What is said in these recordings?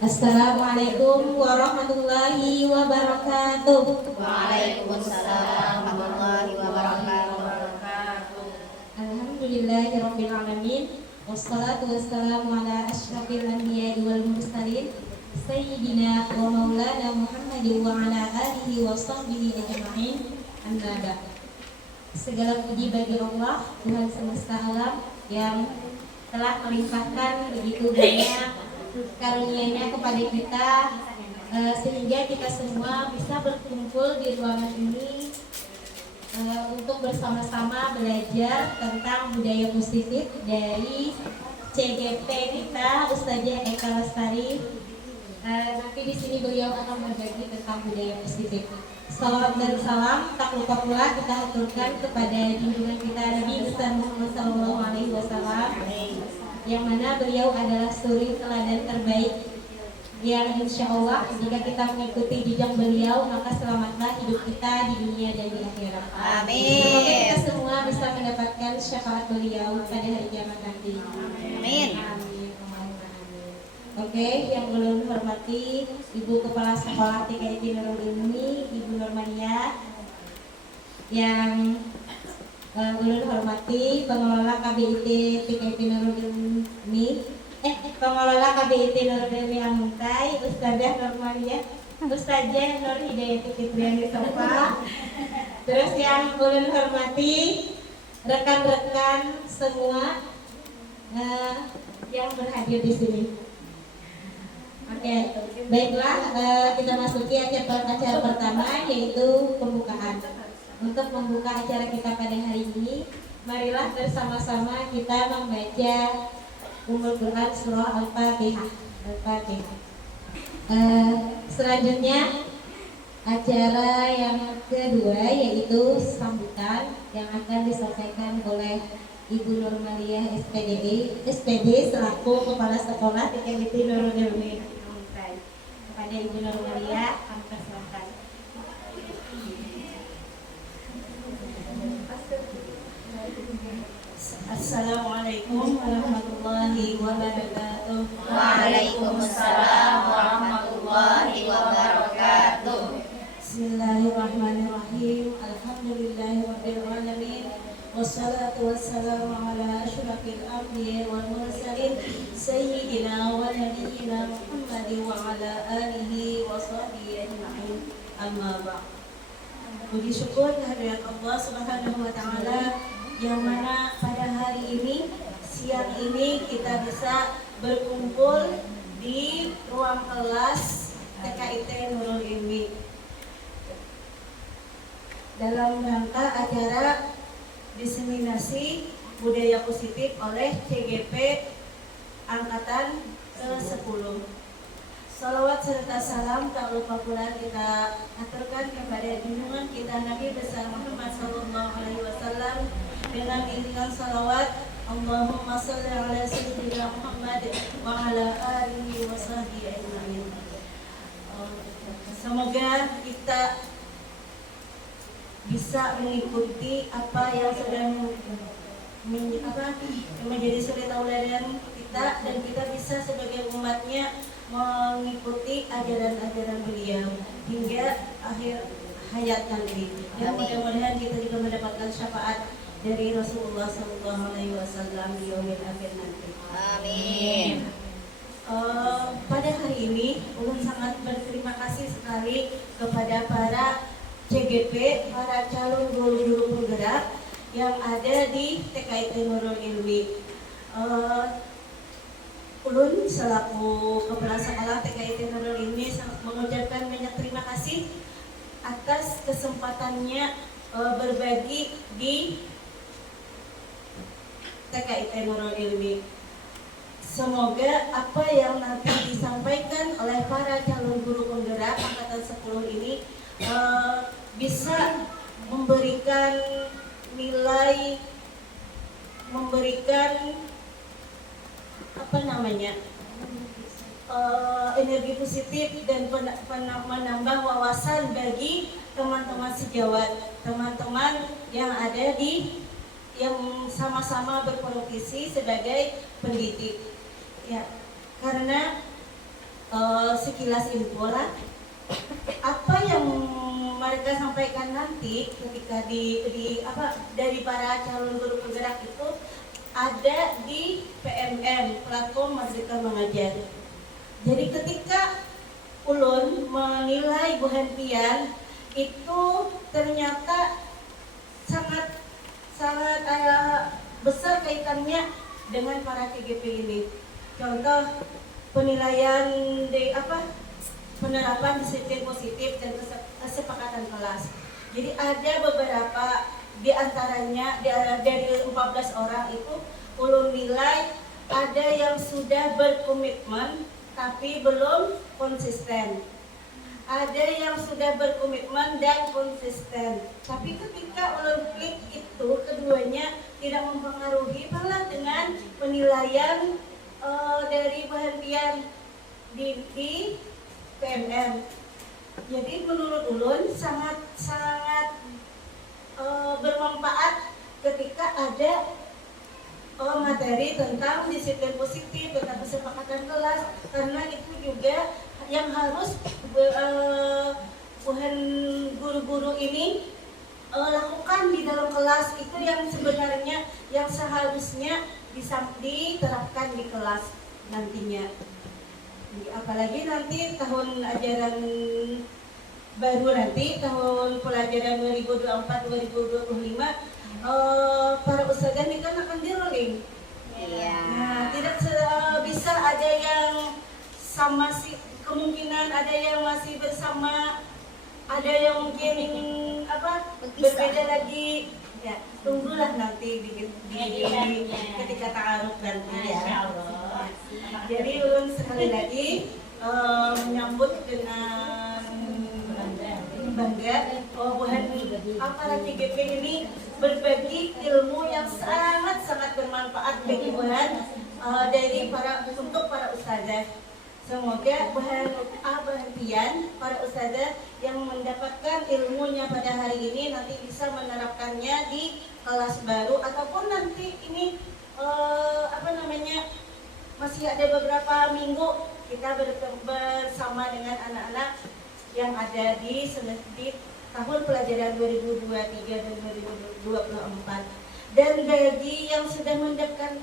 Assalamualaikum warahmatullahi wabarakatuh. Waalaikumsalam warahmatullahi wabarakatuh. Alhamdulillahirabbil alamin. Wassalatu wassalamu ala asyrafil anbiya'i wal mursalin sayyidina wa maulana Muhammadin wa ala alihi wa sahbihi ajma'in. Amma ba'd. Segala puji bagi Allah, Tuhan semesta alam yang telah melimpahkan begitu banyak karunia-Nya kepada kita sehingga kita semua bisa berkumpul di ruangan ini untuk bersama-sama belajar tentang budaya positif dari CGP kita Ustazah Eka Lestari. Nanti di sini beliau akan berbagi tentang budaya positif. Salawat dan salam tak lupa pula kita haturkan kepada junjungan kita Nabi besar Muhammad SAW, yang mana beliau adalah suri teladan terbaik yang insya Allah jika kita mengikuti jejak beliau maka selamatlah hidup kita di dunia dan di akhirat. Amin. Semoga kita semua bisa mendapatkan syafaat beliau pada hari kiamat nanti. Amin. Amin. Oke, yang belum hormati Ibu Kepala Sekolah TKIP Nurul Ilmi, Ibu Normania, yang ulun hormati pengelola KBIT TKIP Nurul Ilmi, pengelola KBIT Nurul Ilmi Amungkai, Ustazah Normania, Ustazah Nur Hidayati Fitriani Sofa. Terus yang ulun hormati rekan-rekan semua yang berhadir di sini. Oke, baiklah, kita masuki acara pertama yaitu pembukaan. Untuk membuka acara kita pada hari ini, marilah bersama-sama kita membaca Ummul Quran Surah Al-Fatihah. Selanjutnya acara yang kedua yaitu sambutan yang akan disampaikan oleh Ibu Normaliah SPD selaku Kepala Sekolah TKIP Nurul Ilmi. Kepada Ibu Normaliah, kami persilakan. Assalamualaikum warahmatullahi wabarakatuh. Waalaikumsalam warahmatullahi wabarakatuh. Bismillahirrahmanirrahim. Alhamdulillahirabbil alamin. Wassalatu wassalamu ala asyrafil anbiya'i wal mursalin sayyidina wa nabiyyina Muhammadin wa ala alihi wa sahbihi ajma'in. Amma ba'd. Puji syukur kehadirat Allah Subhanahu wa taala yang mana pada hari ini, siang ini kita bisa berkumpul di ruang kelas TKIT Nurul Ilmi dalam rangka acara diseminasi budaya positif oleh CGP Angkatan ke-10. Salawat serta salam tak lupa pula kita aturkan kepada junjungan kita Nabi besar Muhammad SAW dengan iringan salawat Allahumma sholli ala sayyidina Muhammad wa ala alihi wa sahbihi ajma'in. Semoga kita bisa mengikuti apa yang sudah menjadi suri tauladan kita, dan kita bisa sebagai umatnya mengikuti ajaran-ajaran beliau hingga akhir hayat nanti. Dan mudah-mudahan kita juga mendapatkan syafaat dari Rasulullah SAW di yaumil akhir nanti. Amin. Pada hari ini, ulun sangat berterima kasih sekali kepada para CGP, para calon guru penggerak yang ada di TKIT Nurul Ilmi. Ulun selaku Kepala Sekolah TKIT Nurul Ilmi mengucapkan banyak terima kasih atas kesempatannya berbagi di TKIT Nurul Ilmi. Semoga apa yang nanti disampaikan oleh para calon guru penggerak angkatan 10 ini bisa memberikan nilai, memberikan energi positif dan menambah wawasan bagi teman-teman sejawat, teman-teman yang ada di yang sama-sama berprofesi sebagai pendidik. Ya, karena sekilas info lah. Apa yang mereka sampaikan nanti ketika dari para calon guru penggerak itu ada di PMM, platform Merdeka Mengajar. Jadi ketika ulun menilai Bu Henpian itu ternyata sangat besar kaitannya dengan para TGP ini. Contoh penilaian penerapan disiplin positif dan kesepakatan kelas. Jadi ada beberapa di antaranya dari 14 orang itu ulun nilai ada yang sudah berkomitmen tapi belum konsisten. Ada yang sudah berkomitmen dan konsisten. Tapi ketika ulun klik itu keduanya tidak mempengaruhi, malah dengan penilaian dari bahan di PMM. Jadi menurut ulun sangat bermanfaat ketika ada materi tentang disiplin positif, tentang kesepakatan kelas, karena itu juga yang harus guru-guru ini lakukan di dalam kelas. Itu yang sebenarnya yang seharusnya bisa diterapkan di kelas nantinya. Apalagi nanti tahun ajaran baru nanti, tahun pelajaran 2024-2025, para ustazah ini kan akan di-rolling. Iya. Nah, tidak bisa ada yang sama sih, kemungkinan ada yang masih bersama, ada yang mungkin berbeda lagi. Ya, tunggulah nanti ketika ta'aruf nanti ya. Jadi ulun sekali lagi menyambut dengan bangga para TGP ini berbagi ilmu yang sangat bermanfaat bagi untuk para ustazah. Semoga bahan para ustazah yang mendapatkan ilmunya pada hari ini nanti bisa menerapkannya di kelas baru, ataupun nanti ini masih ada beberapa minggu kita bersama dengan anak-anak yang ada di tahun pelajaran 2023 dan 2024. Dan bagi yang sudah mendapatkan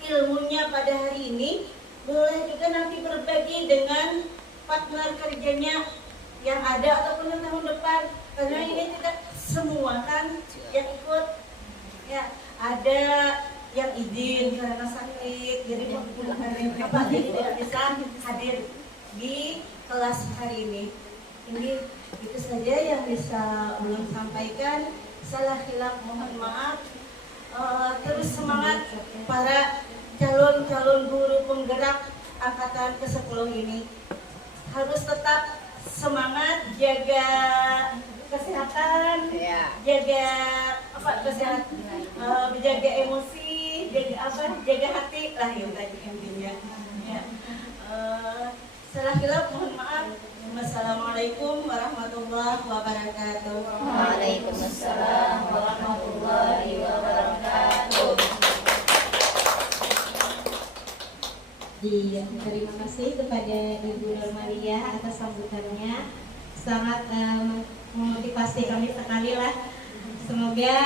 ilmunya pada hari ini, boleh juga nanti berbagi dengan partner kerjanya yang ada ataupun yang tahun depan, karena ini tidak semua kan yang ikut ya, ada yang izin karena sakit, jadi tidak bisa hadir di kelas hari ini. Ini itu saja yang bisa ulun sampaikan. Salah hilaf mohon maaf. Terus semangat para calon guru penggerak angkatan ke-10 ini. Harus tetap semangat, jaga kesehatan, jaga kesehatan, jaga emosi, jaga hati lah yang tadi intinya. Ya. Salah hilaf mohon maaf. Wassalamualaikum warahmatullahi wabarakatuh. Waalaikumsalam warahmatullahi wabarakatuh. Terima kasih kepada Ibu Nurmalia atas sambutannya, sangat memotivasi kami sekali lah. Semoga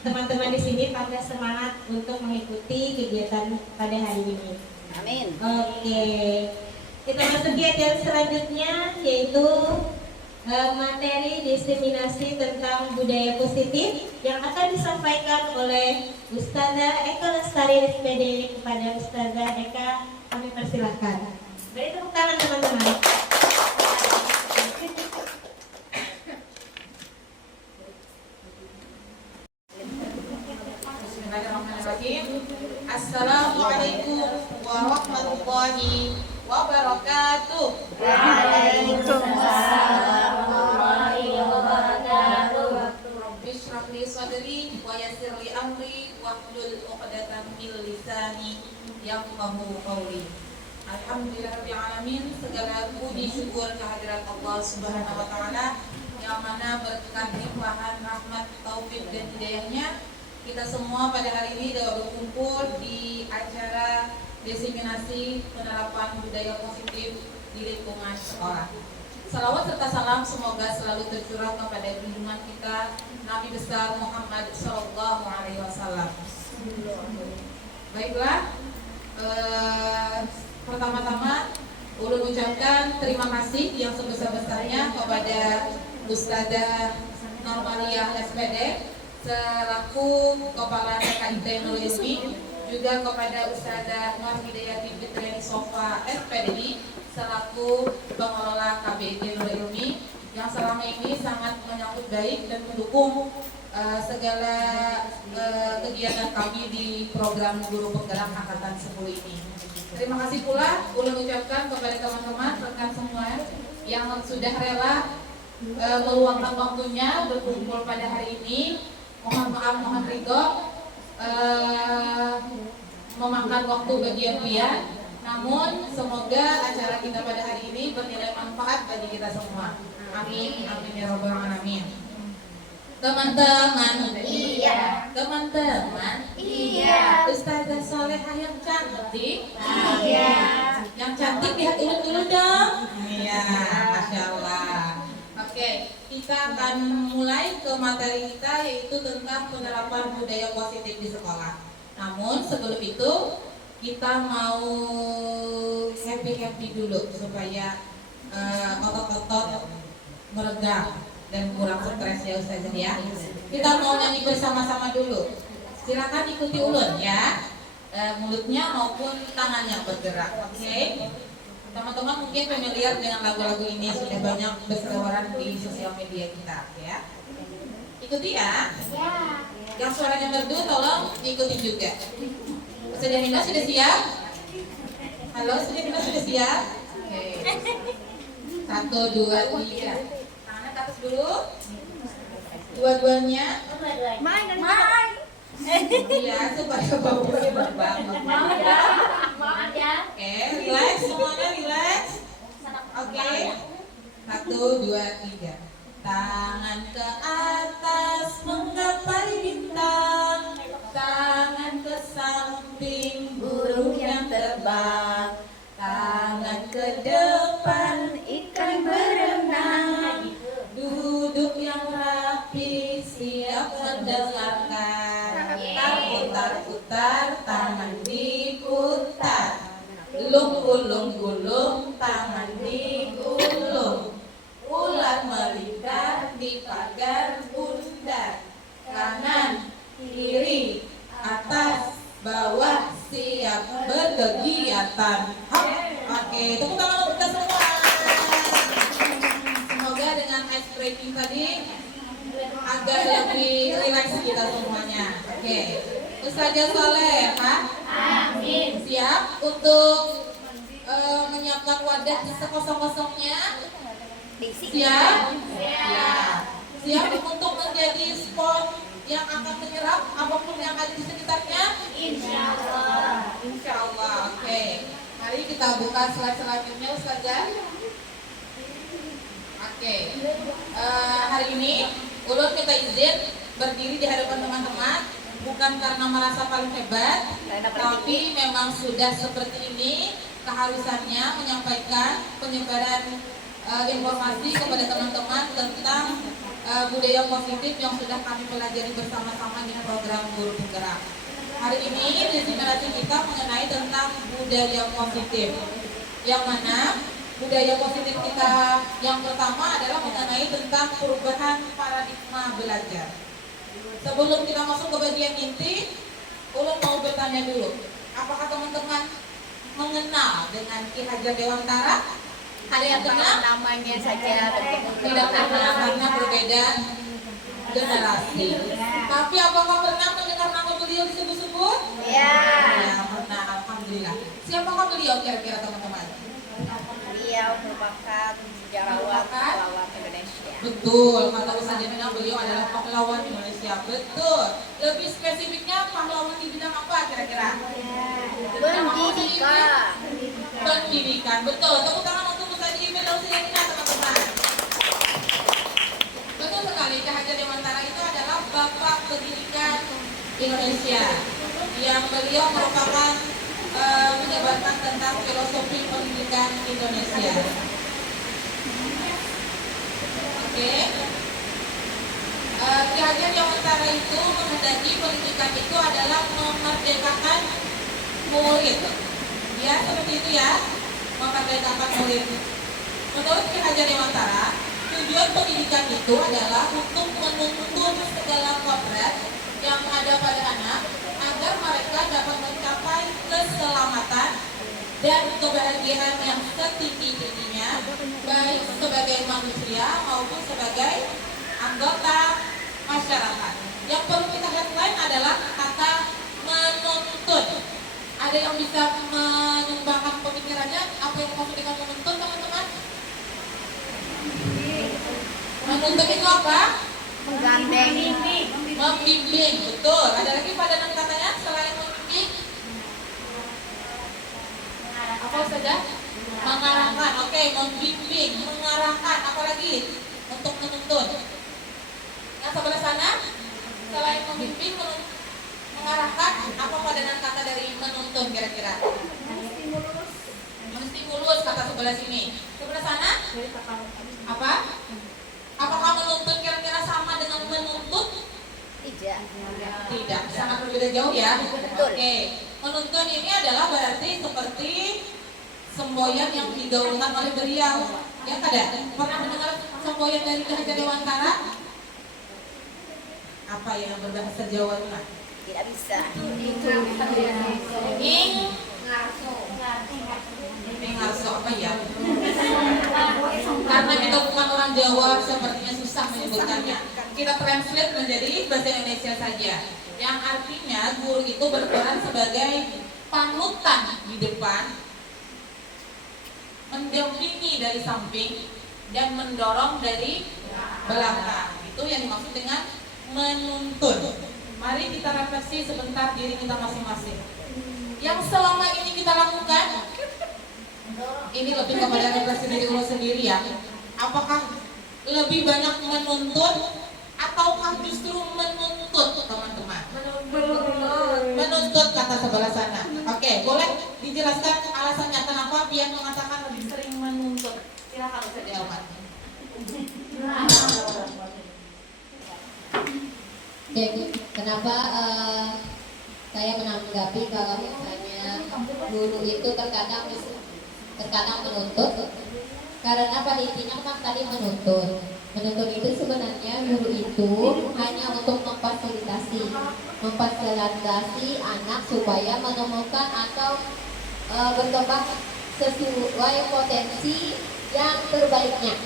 teman-teman di sini tambah semangat untuk mengikuti kegiatan pada hari ini. Amin. Oke, kita masuk kegiatan selanjutnya, yaitu materi diseminasi tentang budaya positif yang akan disampaikan oleh Ustazah Eka Lestari SPD. Kepada Ustazah Eka kami persilahkan. Beri tepuk tangan teman-teman. Bismillahirrahmanirrahim. Assalamualaikum warahmatullahi wabarakatuh. Waalaikumsalam warahmatullahi wabarakatuh. Rabbi shrah li sadri wa yassir li amri wahlul 'uqdatam min lisani yafqahu qawli. Alhamdulillahirabbil alamin. Segala puji syukur kehadirat Allah Subhanahu wa taala yang mana berkat limpahan rahmat, taufik dan hidayahnya kita semua pada hari ini dapat berkumpul di acara disiminasi penerapan budaya positif di lingkungan sekolah. Salawat serta salam semoga selalu tercurah kepada junjungan kita Nabi besar Muhammad Shallallahu Alaihi Wasallam. Baiklah, pertama-tama ulun ucapkan terima kasih yang sebesar-besarnya kepada Ustazah Normaliyah SPD selaku Kepala TKIT Nurul Ilmi, juga kepada Ustazah Nur Hidayati Fitriani Sofa SPD selaku pengelola KBIT Nurul Ilmi yang selama ini sangat menyambut baik dan mendukung segala kegiatan kami di program Guru Penggerak Angkatan 10 ini. Terima kasih pula ulun ucapkan kepada teman-teman rekan semua yang sudah rela meluangkan waktunya berkumpul pada hari ini. Mohon maaf, mohon ridho memakan waktu bagian pian. Namun semoga acara kita pada hari ini bernilai manfaat bagi kita semua. Amin, amin ya rabbal alamin. Teman-teman, Iya. teman-teman, Iya. Ustazah Solehah yang cantik, Iya. yang cantik lihat dulu dong. Iya, masya Allah. Oke, kita akan mulai ke materi kita yaitu tentang penerapan budaya positif di sekolah. Namun sebelum itu kita mau happy dulu supaya otot-otot meregang dan kurang stres ya Ustazah ya. Kita mau nyanyi bersama-sama dulu. Silakan ikuti ulun ya. Mulutnya maupun tangannya bergerak. Oke. Teman-teman mungkin familiar dengan lagu-lagu ini, sudah banyak berseliweran di sosial media kita ya. Ikuti ya. Yang suaranya merdu tolong diikuti juga. Ustazah Nina sudah siap? Halo, Ustazah Nina sudah siap? Oke. 1, 2, 3. Tangannya ke atas dulu. Dua-duanya. Main. Iya, supaya baunya berbangun. Maaf ya. Oke, relax semuanya, relax. Oke. 1, 2, 3. Tangan ke atas menggapai bintang, tangan ke samping burung yang terbang, tangan ke depan Ikan berenang. duduk yang rapi siap mendengarkan. Putar-putar tangan diputar, gulung tangan digulung, ular melingkar di pagar bundar, kanan kiri atas bawah siap berkegiatan. Hop. Oke, tepuk tangan untuk kita semua. Semoga dengan ice breaking tadi agak lebih rileks kita semuanya. Oke, Ustazah Solehah, Amin. siap untuk menyiapkan wadah sekosong-kosongnya? Siap? Ya. Siap untuk menjadi spot yang akan menyerap apapun yang ada di sekitarnya? Insya Allah. Insya Allah. Oke. Mari kita buka slide selanjutnya, Ustazah. Oke. Hari ini ulun minta izin berdiri di hadapan teman-teman bukan karena merasa paling hebat, tapi memang sudah seperti ini keharusannya menyampaikan penyebaran informasi kepada teman-teman tentang budaya positif yang sudah kami pelajari bersama-sama di program Guru Penggerak. Hari ini disiplin kita mengenai tentang budaya positif, yang mana budaya positif kita yang pertama adalah mengenai tentang perubahan paradigma belajar. Sebelum kita masuk ke bagian inti, ulun mau bertanya dulu, apakah teman-teman mengenal dengan Ki Hajar Dewantara? Ada yang kenal? Namanya saja Tidak kenal karena berbeda generasi. Tapi apakah pernah mendengar nama beliau disebut-sebut? Ya. Ya, pernah. Alhamdulillah. Siapakah beliau kira-kira teman-teman? Beliau merupakan sejarawan pahlawan Indonesia. Betul, kata Ustazah Nina beliau adalah pahlawan Indonesia. Betul. Lebih spesifiknya pahlawan di bidang apa kira-kira? Pendidikan. Pendidikan. Betul. Tepuk tangan untuk Ustazah Nina dan Ustazah Nina, teman-teman. Betul sekali, Ki Hajar Dewantara itu adalah Bapak Pendidikan Indonesia, yang beliau merupakan menyebarkan tentang filosofi pendidikan Indonesia. Oke. Ki Hajar Dewantara itu menghendaki pendidikan itu adalah memerdekakan murid. Ya, seperti itu ya, memerdekakan murid. Menurut Ki Hajar Dewantara, tujuan pendidikan itu adalah untuk menuntun segala kodrat yang ada pada anak agar mereka dapat mencapai keselamatan dan kebahagiaan yang setinggi-tingginya, baik sebagai manusia maupun sebagai anggota masyarakat. Yang perlu kita headline adalah kata menuntun. Ada yang bisa menyumbangkan pemikirannya apa yang dimaksud dengan menuntun, teman-teman? Menuntun itu apa? Menggandeng. Membimbing, betul. Ada lagi padanan katanya selain membimbing? Apa saja? Mengarahkan. Oke, membimbing, mengarahkan. Apa lagi untuk menuntun? Yang sebelah sana selain membimbing, mengarahkan, apa padanan kata dari menuntun kira-kira? Menstimulus kata sebelah sini. Sebelah sana? Apa? Apakah menuntun kira-kira sama dengan menuntut? Tidak, sangat berbeda jauh ya. Oke, menuntun ini adalah berarti seperti semboyan yang digaungkan oleh beliau. Ya kada? Pernah mendengar semboyan dari Ki Hajar Dewantara? Apa yang berbahasa Jawa rumah? Tidak bisa. Ngarso apa ya? Karena kita bukan orang Jawa, sepertinya susah menyebutkannya. Kita translate menjadi bahasa Indonesia saja. Yang artinya guru itu berperan sebagai panutan di depan, mendampingi dari samping, dan mendorong dari belakang. Itu yang dimaksud dengan menuntun. Mari kita refleksi sebentar diri kita masing-masing. Yang selama ini kita lakukan, ini lebih kepada refleksi diri lo sendiri ya. Apakah lebih banyak menuntun ataukah justru menuntut, teman-teman? Menuntut kata sebelah sana. Oke, boleh dijelaskan alasannya kenapa dia mengatakan lebih sering menuntut? Silakan Ustaz Ahmad. Jadi kenapa saya menanggapi kalau misalnya guru itu terkadang menuntut, karena pada intinya kan tadi menuntun itu sebenarnya guru itu hanya untuk memfasilitasi anak supaya menemukan atau berkembang sesuai potensi yang terbaiknya.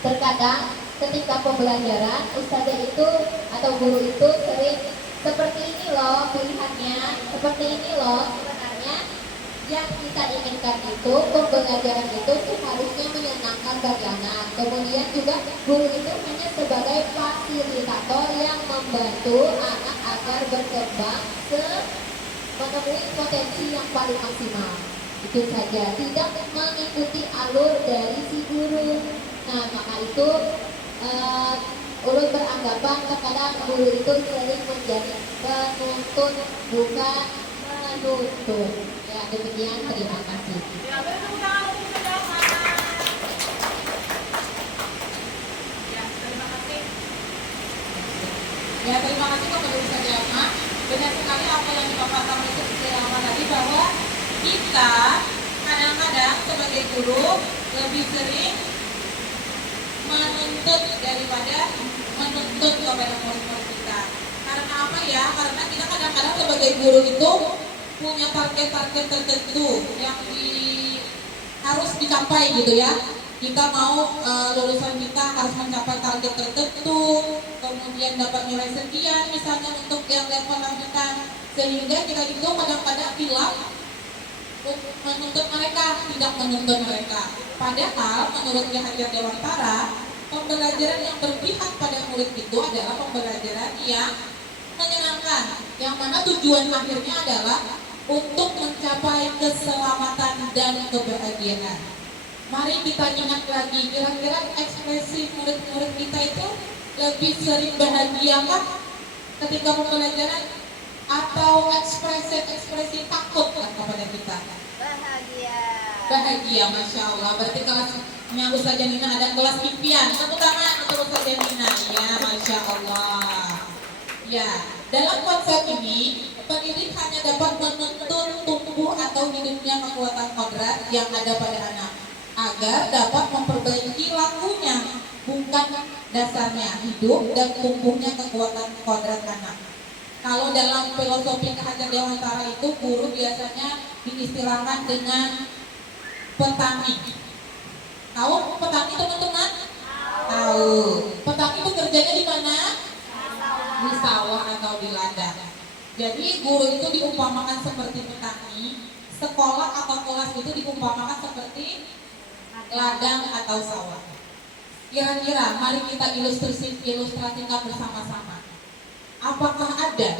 Terkadang ketika pembelajaran ustazah itu atau guru itu sering seperti ini loh pilihannya, seperti ini loh sebenarnya yang kita inginkan itu pembelajaran itu harusnya menyenangkan bagi anak. Kemudian juga guru itu hanya sebagai fasilitator yang membantu anak agar berkembang menemui potensi yang paling maksimal. Itu saja, tidak mengikuti alur dari si guru. Nah, maka itu ulun beranggapan terkadang guru itu sering menjadi penuntun bukan menuntun. Ya, demikian, terima kasih. Ya, terima kasih kepada Ustaz Ahmad. Benar sekali apa yang dipaparkan Ustaz Ahmad tadi, bahwa kita kadang-kadang sebagai guru lebih sering menuntut daripada menuntut kepada murid-murid kita. Karena apa ya? Karena kita kadang-kadang sebagai guru itu punya target-target tertentu yang harus dicapai gitu ya. Kita mau lulusan kita harus mencapai target tertentu, kemudian dapat nilai sekian misalnya untuk yang level lanjutan, sehingga kita itu kadang-kadang bilang menuntut mereka, tidak menuntut mereka. Padahal menurut Ki Hajar Dewantara, pembelajaran yang berpihak pada murid itu adalah pembelajaran yang menyenangkan, yang mana tujuan akhirnya adalah untuk mencapai keselamatan dan kebahagiaan. Mari kita ingat lagi, kira-kira ekspresi murid-murid kita itu lebih sering bahagia kah ketika pembelajaran atau ekspresi takut kan kepada kita? Bahagia. Bahagia, Masya Allah. Berarti kelasnya Ustazah Nina ada kelas impian. Tepuk tangan untuk Ustazah Nina. Ya, Masya Allah. Ya, dalam konsep ini pendidik hanya dapat menuntun tumbuh atau hidupnya kekuatan kodrat yang ada pada anak agar dapat memperbaiki lakunya, bukan dasarnya hidup dan tumbuhnya kekuatan kodrat anak. Kalau dalam filosofi Ki Dewantara itu guru biasanya diistilahkan dengan petani. Tahu petani teman-teman? Tahu. Petani bekerjanya di mana? Di sawah atau di ladang. Jadi guru itu diumpamakan seperti petani, sekolah atau kelas itu diumpamakan seperti ladang atau sawah. Kira-kira mari kita ilustrasikan bersama-sama. Apakah ada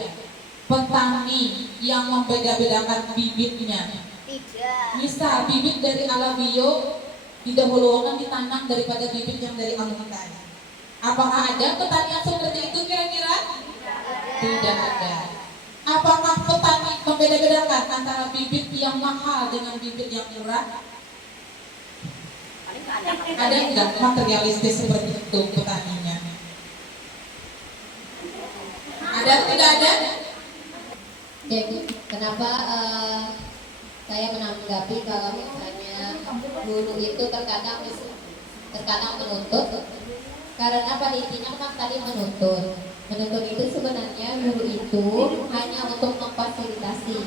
petani yang membeda-bedakan bibitnya? Tidak. Misal bibit dari alabio didahulukan ditanam daripada bibit yang dari aluntai. Apakah ada petani yang seperti itu kira-kira? Tidak ada. Apakah petani membeda-bedakan antara bibit yang mahal dengan bibit yang murah? Paling nggak ada. Ada enggak materialistis seperti itu petaninya? Ada tidak ada? Jadi kenapa saya menanggapi kalau misalnya guru itu terkadang menuntut, karena pada intinya kan tadi menuntut itu sebenarnya guru itu hanya untuk memfasilitasi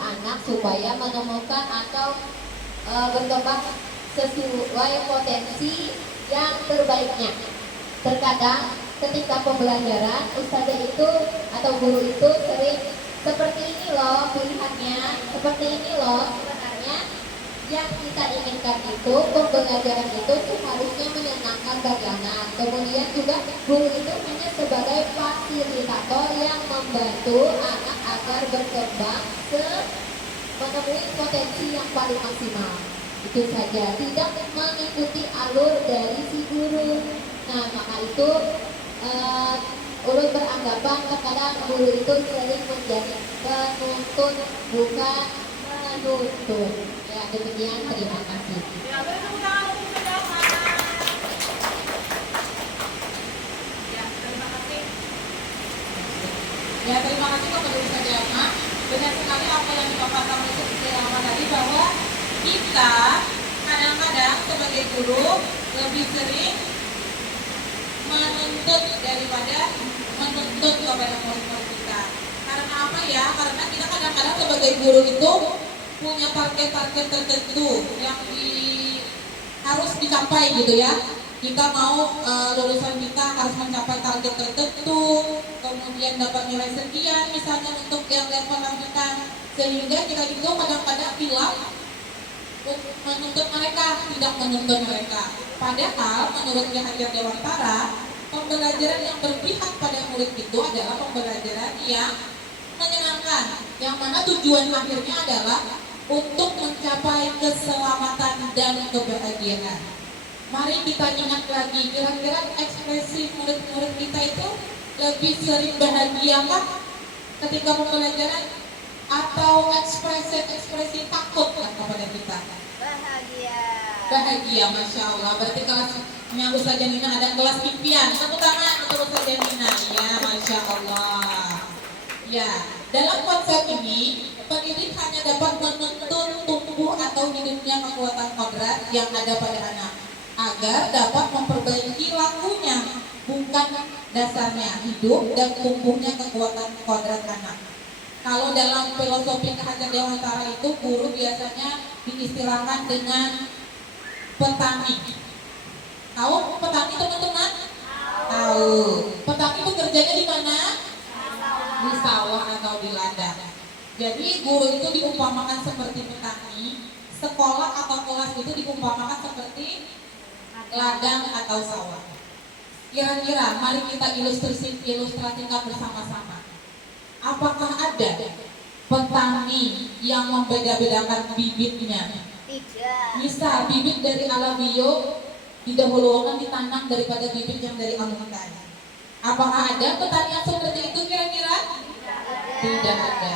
anak supaya menemukan atau berkembang sesuai potensi yang terbaiknya. Terkadang ketika pembelajaran ustazah itu atau guru itu sering seperti ini loh pilihannya, seperti ini loh sebenarnya yang kita inginkan itu pembelajaran itu seharusnya menyenangkan bagi anak. Kemudian juga guru itu hanya sebagai fasilitator yang membantu anak agar berkembang menemui potensi yang paling maksimal. Itu saja, tidak mengikuti alur dari si guru. Nah, maka itu ulun beranggapan terkadang guru itu sering menjadi penuntut bukan menuntut. Ya, demikian, terima kasih. Ya, beri tepuk tangan untuk bersama. Ya, terima kasih. Ya, terima kasih kepada Ustazah Emma. Benar sekali apa yang dipaparkan itu tadi bahwa kita kadang-kadang sebagai guru lebih sering menuntut daripada menuntut kepada murid-murid kita. Karena apa ya? Karena kita kadang-kadang sebagai guru itu punya target-target tertentu yang harus dicapai gitu ya. Kita mau lulusan kita harus mencapai target tertentu, kemudian dapat nilai sekian misalnya untuk yang level lanjutan, sehingga kita itu kadang-kadang bilang menuntut mereka, tidak menuntut mereka. Padahal menurut Ki Dewantara, pembelajaran yang berpihak pada murid itu adalah pembelajaran yang menyenangkan, yang mana tujuan akhirnya adalah untuk mencapai keselamatan dan kebahagiaan. Mari kita ingat lagi, kira-kira ekspresi murid-murid kita itu lebih sering bahagiakah ketika pembelajaran atau ekspresi takut kan kepada kita? Bahagia. Bahagia, Masya Allah. Berarti kelasnya Ustazah Nina ada kelas impian. Tepuk tangan untuk Ustazah Nina. Ya, Masya Allah. Ya, dalam konsep ini pendidik hanya dapat menuntun tumbuh atau hidupnya kekuatan kodrat yang ada pada anak agar dapat memperbaiki lakunya, bukan dasarnya hidup dan tumbuhnya kekuatan kodrat anak. Kalau dalam filosofi Ki Dewantara itu guru biasanya diistilahkan dengan petani. Tahu petani teman-teman? Tahu. Petani bekerjanya di mana? Di sawah atau di ladang. Jadi guru itu diumpamakan seperti petani, sekolah atau kelas itu diumpamakan seperti ladang atau sawah. Kira-kira mari kita ilustrasikan bersama-sama. Apakah ada petani yang membeda-bedakan bibitnya? Tidak. Misal bibit dari alabio didahulukan ditanam daripada bibit yang dari aluntai. Apakah ada petani yang seperti itu kira-kira? Tidak ada.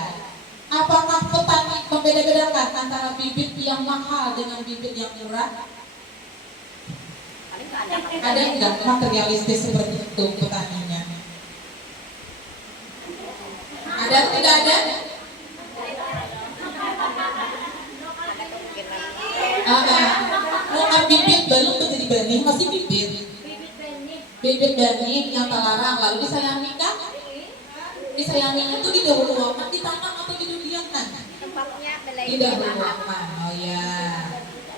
Apakah petani membeda-bedakan antara bibit yang mahal dengan bibit yang murah? Ada enggak materialistis seperti itu petaninya? Ada tidak ada? Bukan bibit belum menjadi benih, masih bibit. Bibit benih yang terlarang lalu disayangi kan? Disayanginya itu didahulukan, ditanam atau didiamkan? Tempatnya Didahulukan. Oh ya.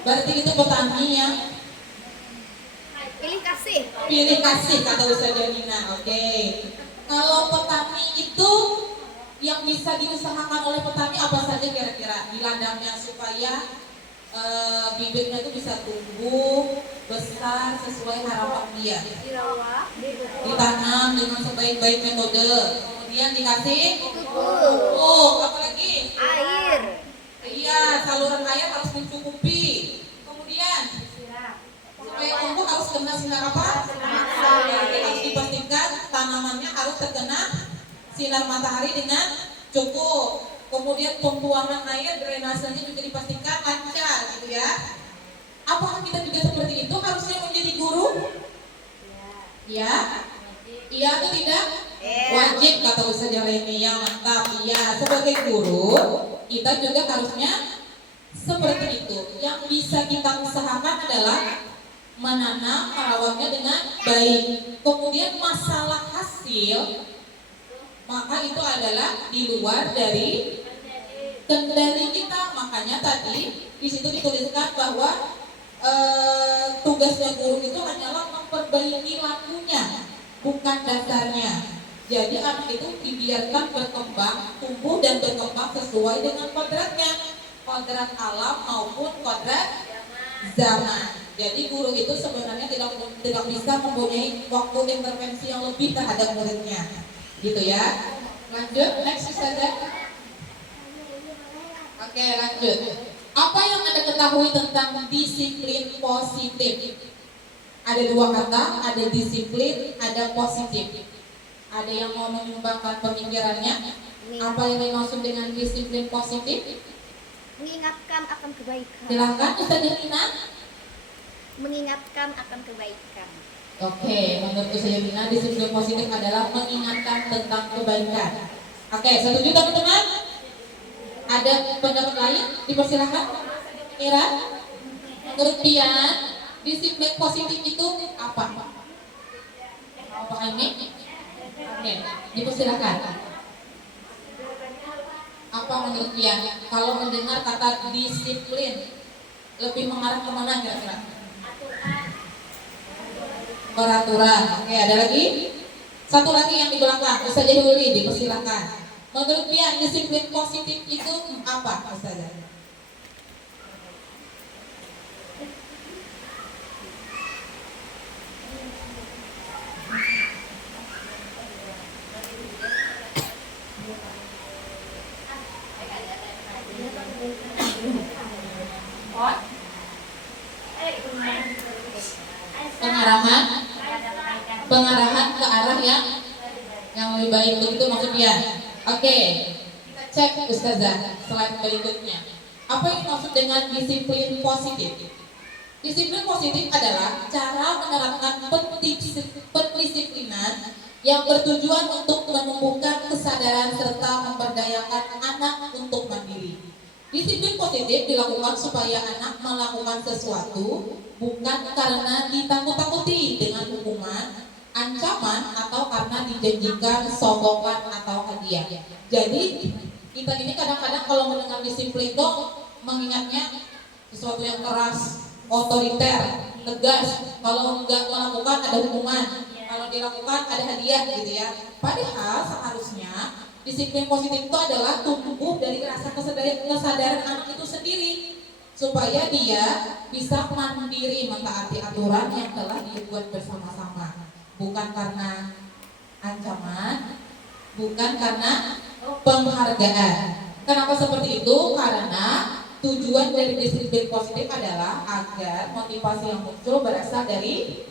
Berarti itu petani yang pilih kasih kata Ustaz Janina. Oke. Kalau petani itu yang bisa diusahakan oleh petani apa saja kira-kira di ladangnya supaya bibitnya itu bisa tumbuh besar sesuai harapan dia. Ditanam dengan sebaik-baik metode. Kemudian dikasih pupuk, apalagi air. Iya, saluran air harus mencukupi. Kemudian supaya tumbuh harus kena sinar apa? Jadi harus dipastikan tanamannya harus terkena sinar matahari dengan cukup. Kemudian pembuangan air, drainasenya juga dipastikan lancar gitu ya. Apakah kita juga seperti itu harusnya menjadi guru? Ya. Iya atau tidak? Wajib kata Ustaz Jaleni. Ya mantap. Iya, sebagai guru kita juga harusnya seperti itu. Yang bisa kita usahakan adalah menanam, merawatnya dengan baik. Kemudian masalah hasil, maka itu adalah di luar dari kendali kita. Makanya tadi di situ dituliskan bahwa tugasnya guru itu hanyalah memperbaiki lakunya, bukan dasarnya. Jadi anak itu dibiarkan berkembang, tumbuh dan berkembang sesuai dengan kodratnya, kodrat alam maupun kodrat zaman. Jadi guru itu sebenarnya tidak bisa mempunyai waktu intervensi yang lebih terhadap muridnya, gitu ya. Lanjut, next Ustazah. Oke, lanjut. Apa yang Anda ketahui tentang disiplin positif? Ada dua kata, ada disiplin, ada positif. Ada yang mau menyumbangkan pemikirannya? Apa yang dimaksud dengan disiplin positif? Mengingatkan akan kebaikan. Silakan Ustaz Janina. Mengingatkan akan kebaikan. Oke, menurut Ustaz Janina disiplin positif adalah mengingatkan tentang kebaikan. Oke, setuju teman-teman? Ada pendapat lain? Dipersilakan. Mira, menurut Pian, disiplin positif itu apa? Pak Aimi? Oke, dipersilakan. Apa menurut Pian? Kalau mendengar kata disiplin, lebih mengarah kemana kira-kira? Peraturan. Oke, ada lagi? Satu lagi yang di belakang, Ustazah Huli, dipersilakan. Menurut Pian, disiplin positif itu apa, Ustazah? Pengarahan ke arah yang lebih baik, begitu maksudnya. Oke, kita cek Ustazah slide berikutnya. Apa yang dimaksud dengan disiplin positif? Disiplin positif adalah cara menerapkan pendisiplinan yang bertujuan untuk menumbuhkan kesadaran serta memberdayakan anak untuk mandiri. Disiplin positif dilakukan supaya anak melakukan sesuatu bukan karena ditakut-takuti dengan hukuman, ancaman, atau karena dijanjikan sokongan atau hadiah. Jadi kita ini kadang-kadang kalau mendengar disiplin itu mengingatnya sesuatu yang keras, otoriter, tegas. Kalau enggak melakukan ada hukuman, kalau dilakukan ada hadiah gitu ya. Padahal seharusnya disiplin positif itu adalah tumbuh dari rasa kesadaran anak itu sendiri, supaya dia bisa mandiri mentaati aturan yang telah dibuat bersama-sama, bukan karena ancaman, bukan karena penghargaan. Kenapa seperti itu? Karena tujuan dari disiplin positif adalah agar motivasi yang muncul berasal dari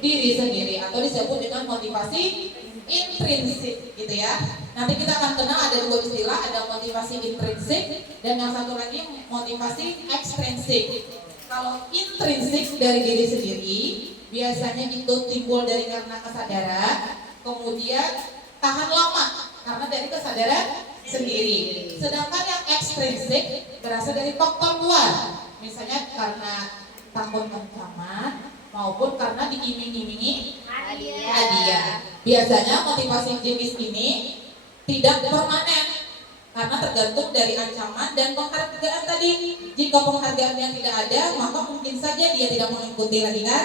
diri sendiri atau disebut dengan motivasi intrinsik gitu ya. Nanti kita akan kenal ada dua istilah, ada motivasi intrinsik dan yang satu lagi motivasi ekstrinsik. Kalau intrinsik dari diri sendiri biasanya itu timbul dari karena kesadaran, kemudian tahan lama karena dari kesadaran sendiri. Sedangkan yang ekstrinsik berasal dari faktor luar, misalnya karena takut ancaman maupun karena diiming-imingi hadiah. Biasanya motivasi jenis ini tidak permanen karena tergantung dari ancaman dan penghargaan tadi. Jika penghargaannya tidak ada, maka mungkin saja dia tidak mengikuti lagi kan,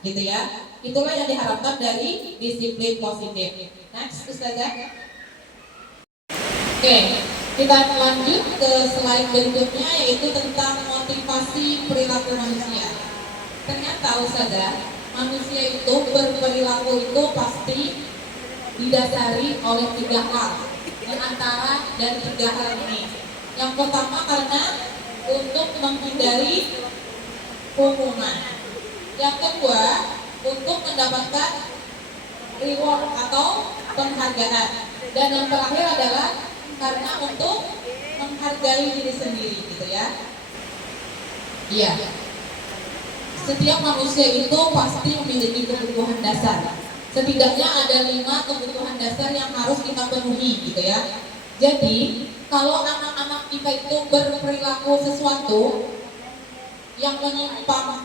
gitu ya. Itulah yang diharapkan dari disiplin positif. Next, Ustazah. Oke, kita lanjut ke slide berikutnya yaitu tentang motivasi perilaku manusia. Ternyata Ustazah, manusia itu berperilaku itu pasti didasari oleh 3 hal. Di antara dari 3 hal ini, yang pertama karena untuk menghindari hukuman, yang kedua untuk mendapatkan reward atau penghargaan, dan yang terakhir adalah karena untuk menghargai diri sendiri gitu ya. Iya. Setiap manusia itu pasti memiliki kebutuhan dasar. Setidaknya ada 5 kebutuhan dasar yang harus kita penuhi gitu ya. Jadi kalau anak-anak kita itu berperilaku sesuatu yang menyimpang,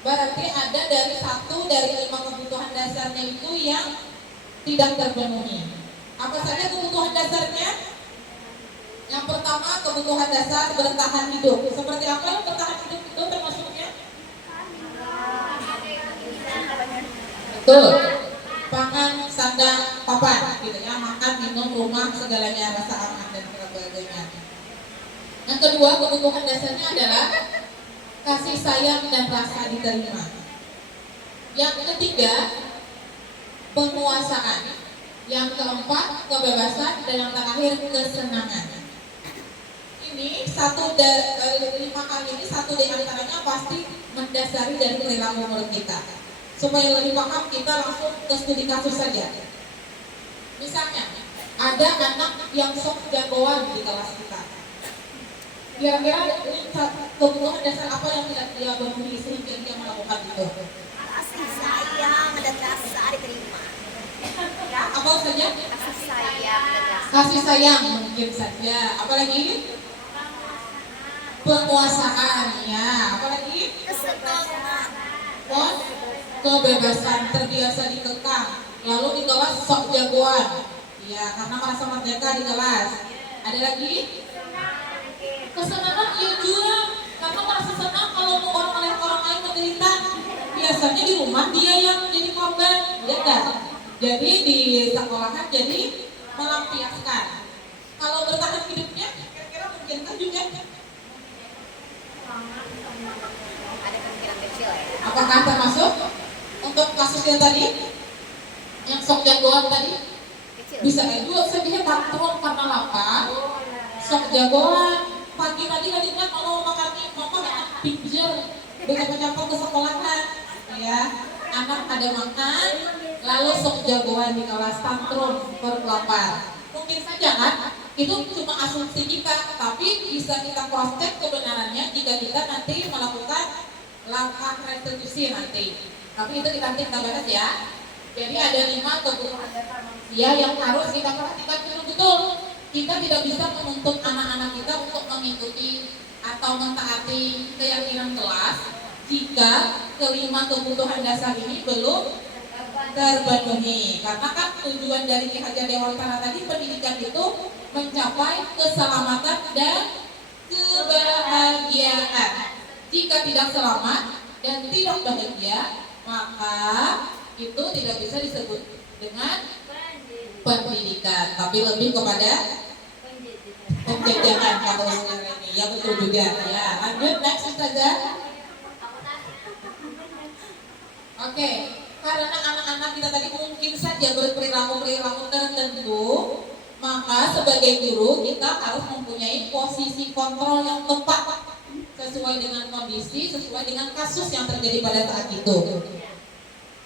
berarti ada dari 1 dari 5 kebutuhan dasarnya itu yang tidak terpenuhi. Apa saja kebutuhan dasarnya? Yang pertama kebutuhan dasar bertahan hidup. Seperti apa yang bertahan hidup itu termasuknya? Betul. Pangan, sandang, papan, gitu ya, makan, minum, rumah, segalanya, rasa aman dan sebagainya. Yang kedua kebutuhan dasarnya adalah kasih sayang dan rasa diterima. Yang ketiga penguasaan. Yang keempat kebebasan dan yang terakhir kesenangan. Ini 1 dari 5 hal ini, 1 di antaranya pasti mendasari dari perilaku murid kita. Supaya lebih paham kita langsung ke studi kasus saja. Misalnya ada anak yang sok jagoan di kelas kita. Kira-kira kebutuhan dasar apa yang tidak dia penuhi sehingga dia melakukan itu? Kasih sayang dan rasa diterima. Ya, apa saja? Kasih sayang dan rasa. Kasih sayang mungkin saja. Apalagi? Penguasaan ya. Apalagi? Kesenangan. Kebebasan, terbiasa dikekang. Lalu di kelas sok jagoan. Ya, karena merasa merdeka di kelas. Ada lagi? Kesenangan ya juga. Karena merasa senang kalau orang lain menderita. Biasanya di rumah dia yang jadi korban, ya kan? Jadi di sekolahan jadi melampiaskan. Kalau bertahan hidupnya, kira-kira mungkinkah juga? Ada kemungkinan kecil ya. Apakah termasuk untuk kasusnya tadi? Yang sok jagoan tadi? Kecil. Bisa juga saja tantrum karena lapar. Sok jagoan. Pagi tadi adiknya kalau makan pinjer beca-beca ke sekolahan. Ya, anak ada makan, lalu sok jagoan di kelas tantrum berlapar. Mungkin saja kan? Itu cuma asumsi kita, tapi bisa kita cross check kebenarannya jika kita nanti melakukan langkah restitusi nanti. Tapi itu kita bahas ya. Jadi ada 5 kebutuhan dasar manusia yang harus kita perhatikan betul-betul. Kita tidak bisa menuntut anak-anak kita untuk mengikuti atau mentaati keyakinan kelas jika kelima kebutuhan dasar ini belum terpenuhi. Karena kan tujuan dari Ki Hajar Dewantara tadi pendidikan itu mencapai keselamatan dan kebahagiaan. Jika tidak selamat dan tidak bahagia, maka itu tidak bisa disebut dengan pendidikan, tapi lebih kepada penjajahan kalau sekarang ini. Ya betul juga. Ya, lanjut next Ustazah. Oke, karena anak-anak kita tadi mungkin saja berperilaku tertentu, maka sebagai guru kita harus mempunyai posisi kontrol yang tepat sesuai dengan kondisi, sesuai dengan kasus yang terjadi pada saat itu.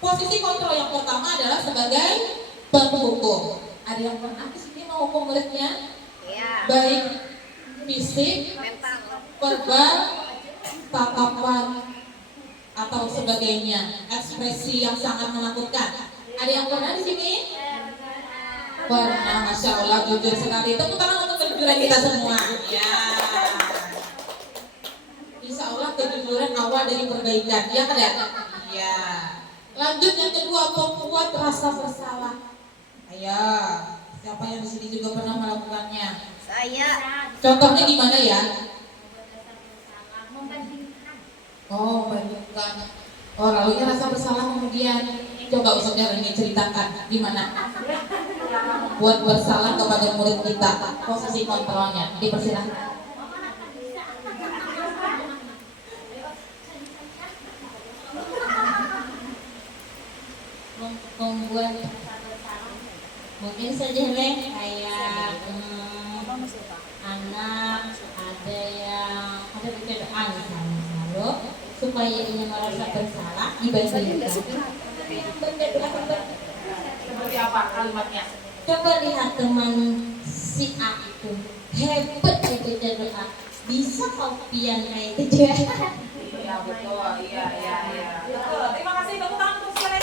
Posisi kontrol yang pertama adalah sebagai penghukum. Ada yang pernah di sini menghukum muridnya? Ya. Baik fisik, Mental. verbal, tatapan, atau sebagainya, ekspresi yang sangat menakutkan. Ada yang pernah di sini? Pernah, masya Allah, jujur sekali. Tepuk tangan untuk kejujuran kita semua. Ya. Insya Allah kejujuran awal dari perbaikan. Ya kan ya? Ya. Lanjut yang kedua, membuat rasa bersalah. Ayo, siapa yang di sini juga pernah melakukannya? Saya. Contohnya gimana ya? Oh, membandingkan. Oh, lalunya rasa bersalah kemudian coba Ustaz ini ceritakan gimana? Buat bersalah kepada murid kita, posisi kontrolnya. Dipersilahkan. Membuat mungkin saja Leh kayak anak ada yang ada perbedaan misalnya supaya ia merasa bersalah dibandingkan Seperti apa kalimatnya? coba lihat teman si A itu hebat baca doa bisa kopian kayak itu Iya betul, iya. Betul. Terima kasih tepuk tangan untuk sekali.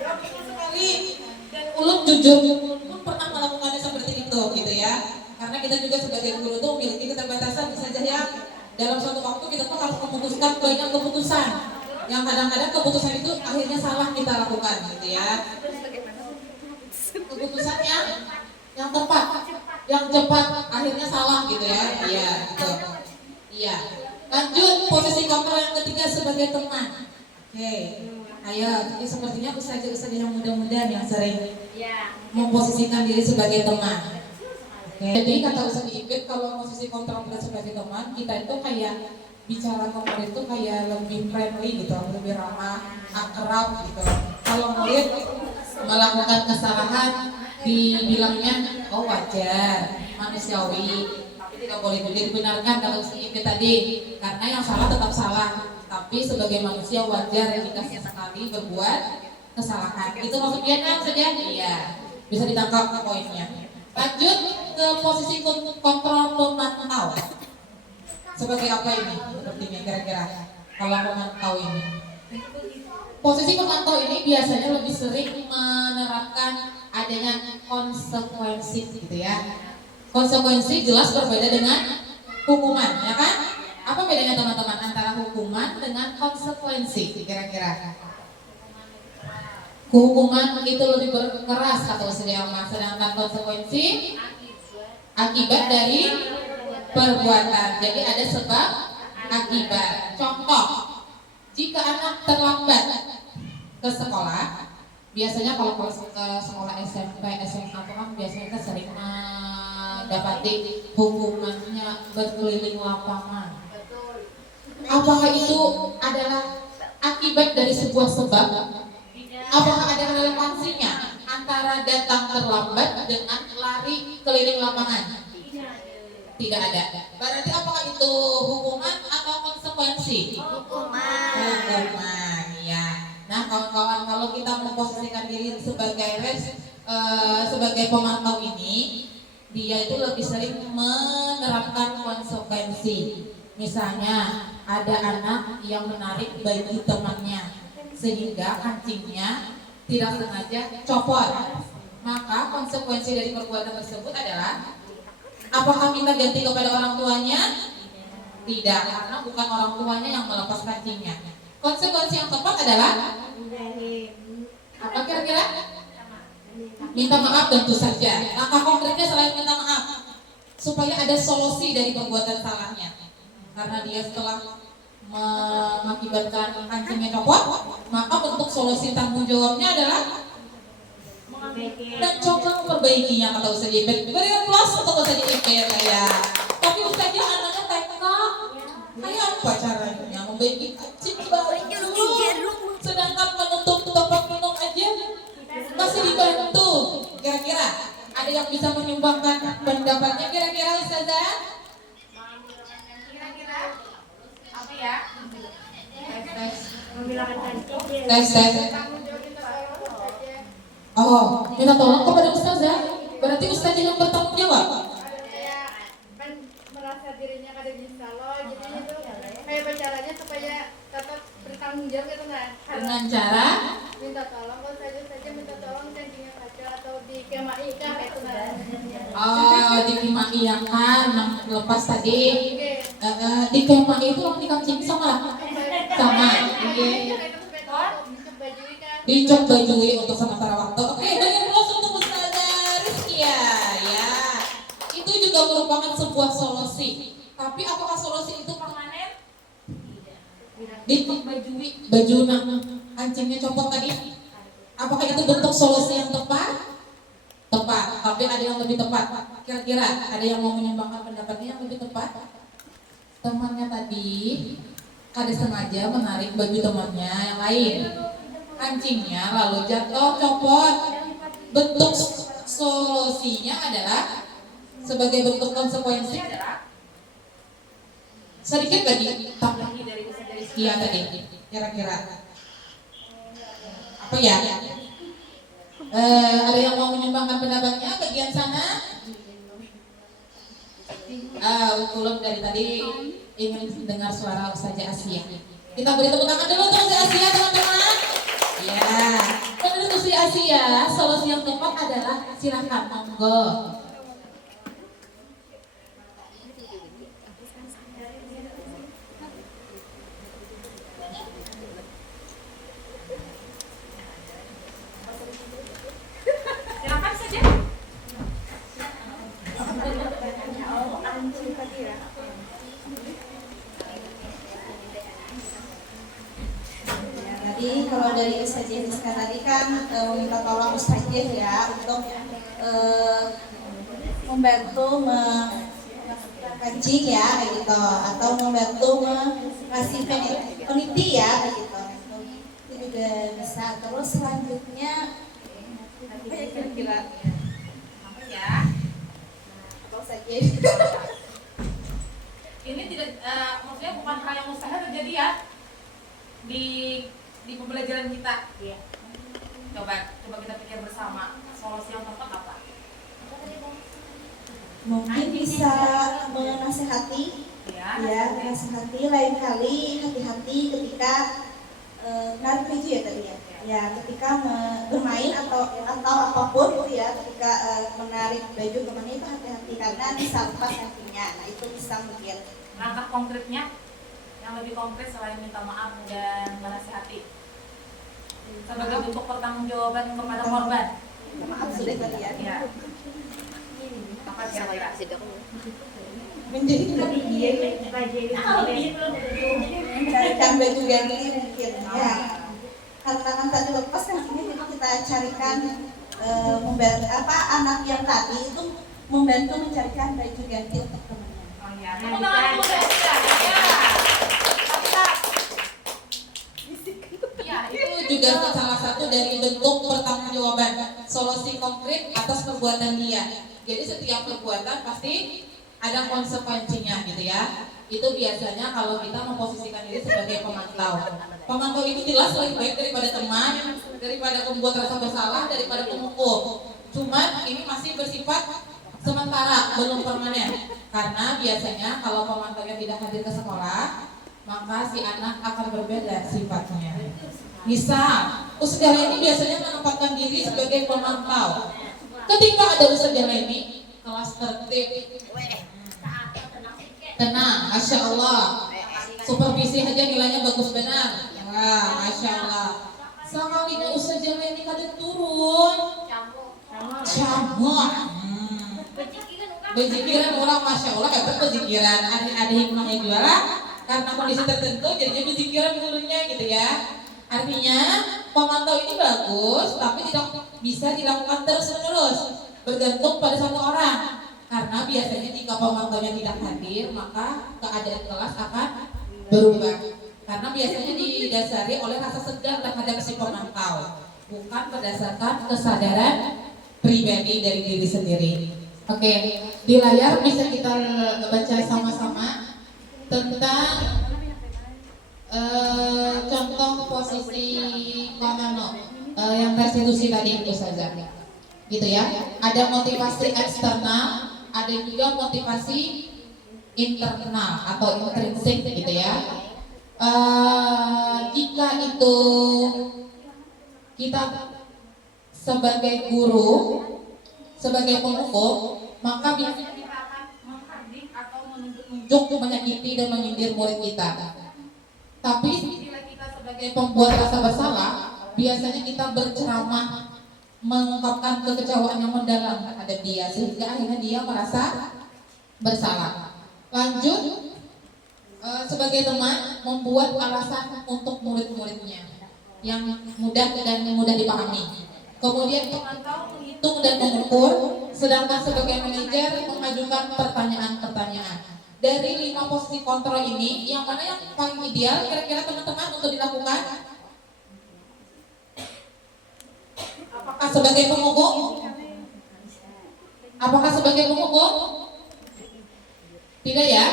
Ya betul sekali. Dan ulun jujur pun pernah melakukannya seperti itu gitu ya. Karena kita juga sebagai guru tuh memiliki keterbatasan saja ya. Dalam suatu waktu kita tuh harus memutuskan banyak keputusan. Yang kadang-kadang keputusan itu akhirnya salah kita lakukan gitu ya. Keputusan yang tepat, yang cepat akhirnya salah gitu ya. Iya, gitu. Iya. Lanjut posisi kontrol yang ketiga sebagai teman. Oke. Ayo, ini sepertinya ustazah yang muda-muda yang sering memposisikan diri sebagai teman. Oke. Jadi kata Ustaz Ipit kalau posisi kontrol kita sebagai teman, kita itu kayak bicara ke murid itu kayak lebih friendly gitu, lebih ramah, akrab gitu. Kalau murid melakukan kesalahan dibilangnya oh wajar, manusiawi. Tidak boleh juga dibenarkan kalau seperti tadi karena yang salah tetap salah tapi sebagai manusia wajar jika sesekali berbuat kesalahan itu maksudnya kan saja iya bisa ditangkap poinnya. Lanjut ke posisi kontrol pemantau sebagai apa ini sepertinya kira-kira kalau pemantau ini posisi pemantau ini biasanya lebih sering menerapkan adanya konsekuensi gitu ya. Konsekuensi jelas berbeda dengan hukuman, ya kan? Apa bedanya teman-teman antara hukuman dengan konsekuensi? Kira-kira? Hukuman itu lebih berkeras atau sedangkan konsekuensi akibat dari perbuatan. Jadi ada sebab akibat. Contoh, jika anak terlambat ke sekolah, biasanya kalau ke sekolah SMP, SMA itu kan biasanya kita sering dapati hukumannya berkeliling lapangan. Apakah itu adalah akibat dari sebuah sebab? Apakah ada relevansinya antara datang terlambat dengan lari keliling lapangan? Tidak ada. Berarti apakah itu hukuman atau konsekuensi? Hukuman, ya. Nah, kawan-kawan, kalau kita memposisikan diri sebagai pemantau ini, dia itu lebih sering menerapkan konsekuensi. Misalnya ada anak yang menarik baju temannya sehingga kancingnya tidak sengaja copot. Maka konsekuensi dari perbuatan tersebut adalah apakah kita ganti kepada orang tuanya? Tidak, karena bukan orang tuanya yang melepas kancingnya. Konsekuensi yang tepat adalah apa kira-kira? Minta maaf tentu saja. Langkah konkretnya selain minta maaf supaya ada solusi dari perbuatan salahnya. Karena dia setelah mengakibatkan kancingnya copot, maka bentuk solusi tanggung jawabnya adalah mencoba memperbaikinya kata Ustaz Ibet. Berikan plus untuk Ustaz Ibet ya. Tapi Ustaznya anaknya TK, kayak apa caranya membaiki kancing baru? Sedangkan menutup tempat minum aja masih dibantu. Kira-kira ada yang bisa menyumbangkan pendapatnya kira-kira Ustazah? Kira-kira apa ya? Tes. Oh, minta tolong kepada ustazah. Berarti ustazah yang bertanggung jawab. Kan merasa dirinya kada bisa loh, jadi itu kayak caranya supaya tetap bertanggung jawab gitu kan. Dengan cara Minta tolong, kalau saja minta tolong janjinya kaca atau di kemai kan kayak itu kan. dikimaiakan yang lepas tadi. Oke. Di kemah itu orang dikancing sama. Oke. Dicok bajui untuk sementara waktu. Oke, bagi plus untuk Ustazah Rizkia ya. Itu juga merupakan sebuah solusi. Tapi apakah solusi itu permanen? Dicok bajui, baju kancingnya copot tadi. Apakah itu bentuk solusi yang tepat? Tepat, tapi ada yang lebih tepat. Kira-kira ada yang mau menyumbangkan pendapatnya yang lebih tepat? Temannya tadi kada sengaja menarik baju temannya yang lain, kancingnya lalu jatuh copot. Bentuk solusinya adalah sebagai bentuk konsekuensi adalah sedikit lagi tambahi dari Rizkia tadi. Kira-kira apa ya? Ada yang mau menyumbangkan pendapatnya bagian sana? Ulum dari tadi ingin dengar suara Ustazah Asia. Kita beri tepuk tangan dulu untuk Ustazah Asia, teman-teman. Ya, menurut Ustazah Asia, solusi yang tepat adalah silakan monggo. Silakan saja. Jadi kalau dari Ustazah Rizka tadi kan minta tolong Ustazah ya untuk membantu mengkancing ya kayak gitu, atau membantu mengasih peneliti ya kayak gitu. Itu juga bisa. Terus selanjutnya apa ya kira-kira? Apa ya? Apa saja? Ini tidak, maksudnya bukan hal yang mustahil terjadi ya di pembelajaran kita. Iya. Coba kita pikir bersama solusi yang tepat apa? Mungkin bisa menasehati, ya menasehati lain kali hati-hati ketika narik baju ya tadi ya. Ya ketika bermain atau apapun gitu ya, ketika menarik baju kemana itu hati-hati karena bisa lepas nantinya. Nah itu bisa mungkin. Langkah konkretnya yang lebih konkret selain minta maaf dan menasehati sebagai bentuk pertanggungjawaban kepada korban. Maaf sudah tadi ya. Ya. Apa kira-kira? Menjadi mencarikan baju ganti mungkin ya. Karena kan tadi lepas kan ini kita carikan membantu anak yang tadi itu membantu mencarikan baju ganti untuk temannya. Oh iya. Tepuk tangan dulu guys. Ya, itu juga salah satu dari bentuk pertanggungjawaban, solusi konkret atas perbuatan dia. Jadi setiap perbuatan pasti ada konsekuensinya gitu ya. Itu biasanya kalau kita memposisikan diri sebagai pemantau. Pemantau itu jelas lebih baik daripada teman, daripada pembuat rasa bersalah, daripada penghukum. Cuma ini masih bersifat sementara, belum permanen. Karena biasanya kalau pemantaunya tidak hadir ke sekolah, maka si anak akan berbeda sifatnya. Misal, Ustazah ini biasanya menempatkan diri sebagai pemantau. Ketika ada Ustazah ini kelas tertib, tenang, Masya Allah, supervisi aja nilainya bagus benar. Wah, Masya Allah. Sekalinya Ustazah ini kadang turun, camuk. Bezikiran orang Masya Allah hebat bezikiran. Ada hikmahnya juga karena kondisi tertentu jadinya bezikiran dulunya gitu ya. Artinya pemantau ini bagus, tapi tidak bisa dilakukan terus-menerus, bergantung pada satu orang. Karena biasanya jika pemantaunya tidak hadir, maka keadaan kelas akan berubah. Karena biasanya didasari oleh rasa segan terhadap si pemantau, bukan berdasarkan kesadaran pribadi dari diri sendiri. Oke, di layar bisa kita baca sama-sama tentang Contoh posisi Konano yang restitusi tadi Ustazah, gitu ya. Ada motivasi eksternal, ada juga motivasi internal atau intrinsik, gitu ya. Jika itu kita sebagai guru, sebagai penghukum, maka biasanya kita akan menghardik atau menunjuk, menyakiti dan menyindir murid kita. Tapi bila kita sebagai pembuat rasa bersalah, biasanya kita berceramah, mengungkapkan kekecewaan yang mendalam terhadap dia, sehingga akhirnya dia merasa bersalah. Lanjut, sebagai teman membuat alasan untuk murid-muridnya yang mudah dipahami. Kemudian memantau, menghitung dan mengukur, sedangkan sebagai manajer mengajukan pertanyaan-pertanyaan. Dari 5 posisi kontrol ini, yang mana yang paling ideal kira-kira teman-teman untuk dilakukan? Apakah sebagai penghukum? Apakah sebagai penghukum? Tidak ya?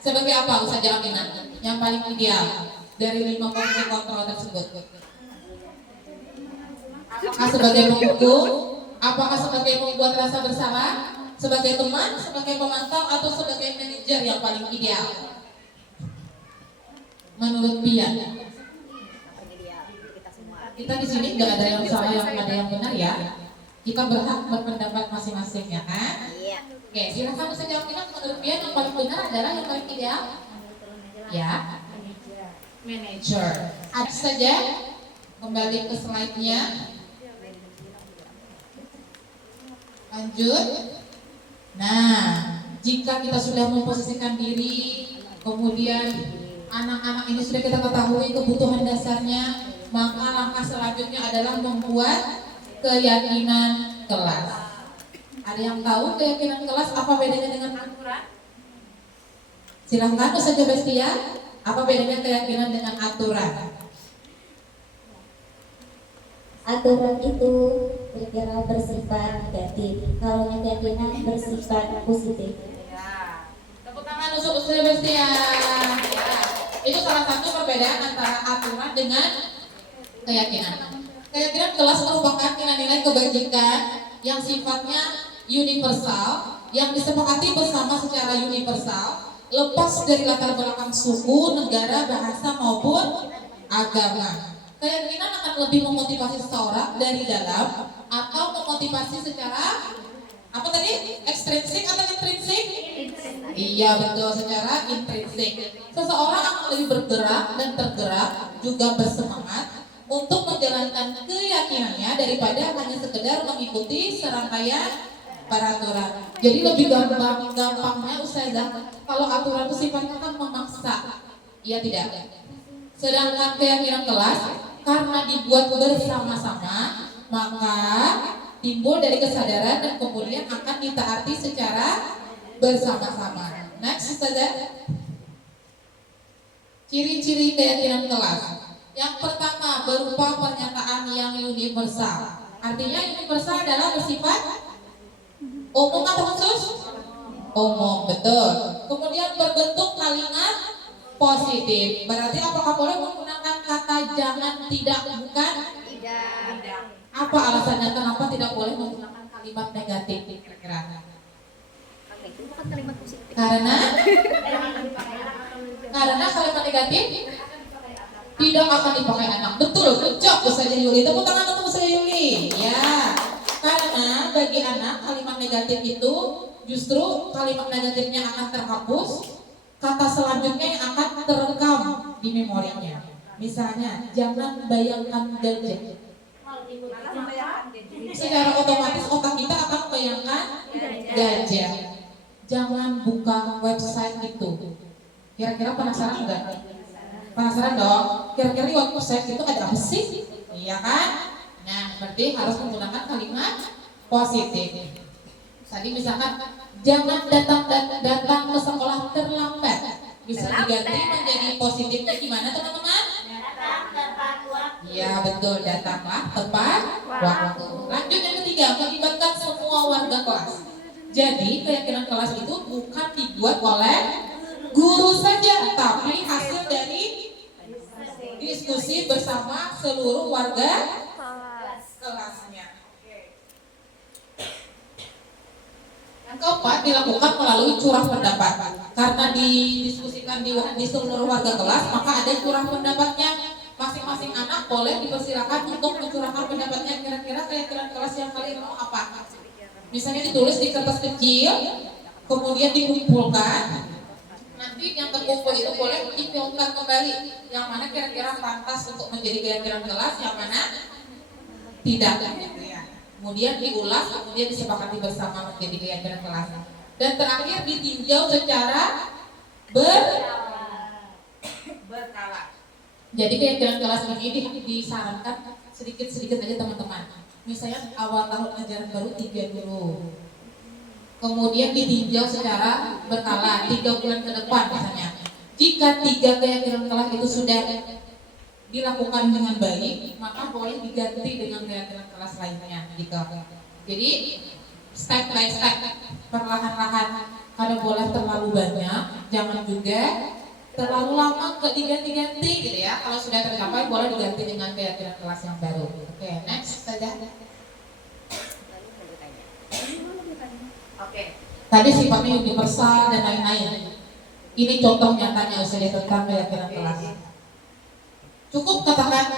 Sebagai apa Ustazah Aminah? Yang paling ideal dari 5 posisi kontrol tersebut? Apakah sebagai penghukum? Apakah sebagai pembuat rasa bersalah? Sebagai teman, sebagai pemantau, atau sebagai manajer yang paling ideal? Menurut Pian, kita di sini nggak ada yang salah, yang ada yang benar ya. Kita berhak berpendapat masing-masing ya kan? Iya. Oke, silakan bisa jawab. Menurut Pian yang paling benar adalah yang paling ideal? Ya, manager. Ada saja. Kembali ke slide-nya. Lanjut. Nah, jika kita sudah memposisikan diri, kemudian anak-anak ini sudah kita ketahui kebutuhan dasarnya, maka langkah selanjutnya adalah membuat keyakinan kelas. Ada yang tahu keyakinan kelas apa bedanya dengan aturan? Silahkan Ustazah Bestia, apa bedanya keyakinan dengan aturan? Aturan itu berkira bersifat negatif, kalau keyakinan bersifat positif. Ya. Tepuk tangan untuk Ustazah Bestia. Ya. Itu salah satu perbedaan antara aturan dengan keyakinan. Keyakinan kelas merupakan nilai-nilai kebajikan yang sifatnya universal, yang disepakati bersama secara universal, lepas dari latar belakang suku, negara, bahasa maupun agama. Keyakinan akan lebih memotivasi seseorang dari dalam atau memotivasi secara apa tadi? Ekstrinsik atau intrinsik? Iya betul, secara intrinsik. Seseorang akan lebih bergerak dan tergerak, juga bersemangat untuk menjalankan keyakinannya daripada hanya sekedar mengikuti serangkaian peraturan. Jadi lebih gampangnya Ustazah, kalau aturan itu sifatnya kan memaksa, iya tidak? Sedangkan keyakinan kelas karena dibuat bersama-sama, maka timbul dari kesadaran dan kemudian akan ditaati secara bersama-sama. Next, Ustazah. Ciri-ciri keyakinan kelas. Yang pertama berupa pernyataan yang universal. Artinya universal adalah bersifat umum atau khusus? Umum, betul. Kemudian berbentuk kalimat positif. Berarti apakah boleh menggunakan kata jangan, tidak, bukan? Tidak. Apa alasannya kenapa tidak boleh menggunakan kalimat negatif kira-kira? Oke, itu bukan kalimat positif. Karena kalimat negatif tidak akan dipakai anak. Betul, cocok Ustazah Yuli. Tepuk tangan untuk Ustazah Yuli. Ya. Karena bagi anak kalimat negatif itu justru kalimat negatifnya akan terhapus, kata selanjutnya yang akan terekam di memorinya. Misalnya, jangan bayangkan gadget. Secara otomatis otak kita akan membayangkan gadget. Jangan buka website itu. Kira-kira penasaran enggak? Penasaran dong? Kira-kira di website itu ada apa sih? Iya kan? Nah, berarti harus menggunakan kalimat positif. Tadi misalkan jangan datang ke sekolah terlambat. Bisa diganti menjadi positifnya gimana teman-teman? Datang tepat waktu. Iya betul, datanglah tepat waktu. Lanjut yang ketiga, melibatkan semua warga kelas. Jadi keyakinan kelas itu bukan dibuat oleh guru saja, tapi hasil dari berdiskusi bersama seluruh warga kelasnya. Yang keempat dilakukan melalui curah pendapat. Karena didiskusikan di seluruh warga kelas, maka ada curah pendapatnya. Masing-masing anak boleh dipersilakan untuk mencurahkan pendapatnya. Kira-kira keyakinan kelas yang kalian mau apa? Misalnya ditulis di kertas kecil, kemudian dikumpulkan. Nanti yang terkumpul itu boleh difilter kembali. Yang mana kira-kira pantas untuk menjadi keyakinan kelas, yang mana tidak. Kemudian diulas, kemudian disepakati bersama menjadi keyakinan kelas. Dan terakhir ditinjau secara berkala. Jadi keyakinan kelas ini disarankan sedikit-sedikit aja teman-teman. Misalnya awal tahun ajaran baru 3 dulu. Kemudian ditinjau secara berkala 3 bulan ke depan misalnya. Jika 3 keyakinan kelas itu sudah dilakukan dengan baik, maka boleh diganti dengan keyakinan kelas lainnya gitu. Jadi step by step, perlahan-lahan. Kada boleh terlalu banyak, jangan juga terlalu lama nggak diganti-ganti gitu ya. Kalau sudah tercapai boleh diganti dengan keyakinan kelas yang baru. Oke, next saja. Oke. Tadi sifatnya universal dan lain-lain. Ini contoh nyatanya usaha tentang keyakinan kelas. Cukup katakan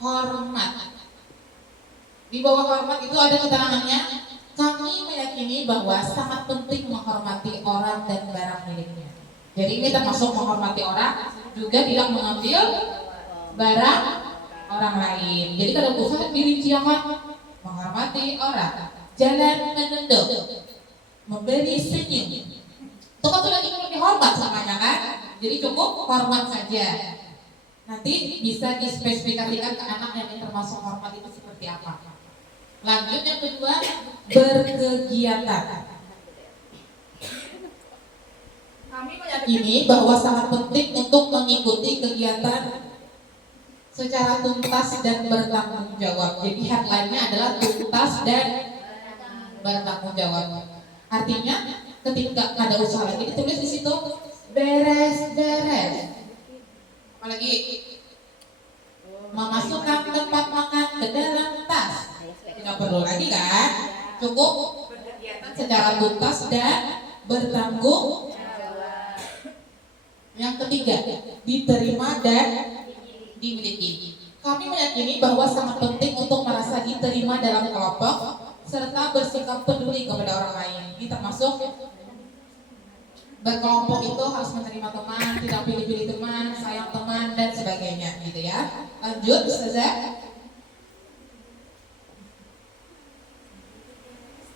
hormat. Di bawah hormat itu ada keterangannya. Kami meyakini bahwa sangat penting menghormati orang dan barang miliknya. Jadi ini termasuk menghormati orang, juga tidak mengambil barang orang lain. Jadi kalau usaha dirincikan menghormati orang, jalan menunduk, memberi senyum. Itu kan sudah cukup dihormat samanya kan? Jadi cukup hormat saja. Nanti bisa dispesifikasikan ke anak yang termasuk hormat itu seperti apa. Lanjut yang kedua, berkegiatan. Kami meyakini bahwa sangat penting untuk mengikuti kegiatan secara tuntas dan bertanggung jawab. Jadi headline-nya adalah tuntas dan bertanggung jawab. Artinya ketika ada usaha lagi ditulis di situ beres-beres. Apalagi memasukkan tempat makan ke dalam tas. Tidak perlu lagi kan? Cukup berkegiatan secara tuntas dan bertanggung jawab. Yang ketiga, diterima dan dimiliki. Kami meyakini bahwa sangat penting untuk merasa diterima dalam kelompok serta bersikap peduli kepada orang lain. Ini termasuk berkelompok itu harus menerima teman, tidak pilih-pilih teman, sayang teman dan sebagainya, gitu ya. Lanjut, Ustazah.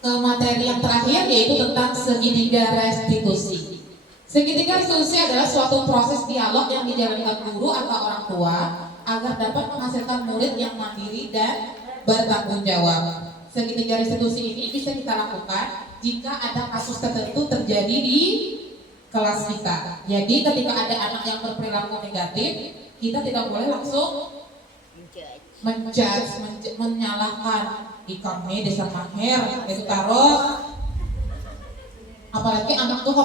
Ke materi yang terakhir yaitu tentang segitiga restitusi. Segitiga restitusi adalah suatu proses dialog yang dijalankan guru atau orang tua agar dapat menghasilkan murid yang mandiri dan bertanggung jawab. Segitiga restitusi ini bisa kita lakukan jika ada kasus tertentu terjadi di kelas kita. Jadi ketika ada anak yang berperilaku negatif, kita tidak boleh langsung menjudge, menyalahkan. Kami desa Maher itu taruh. Apalagi anak tuh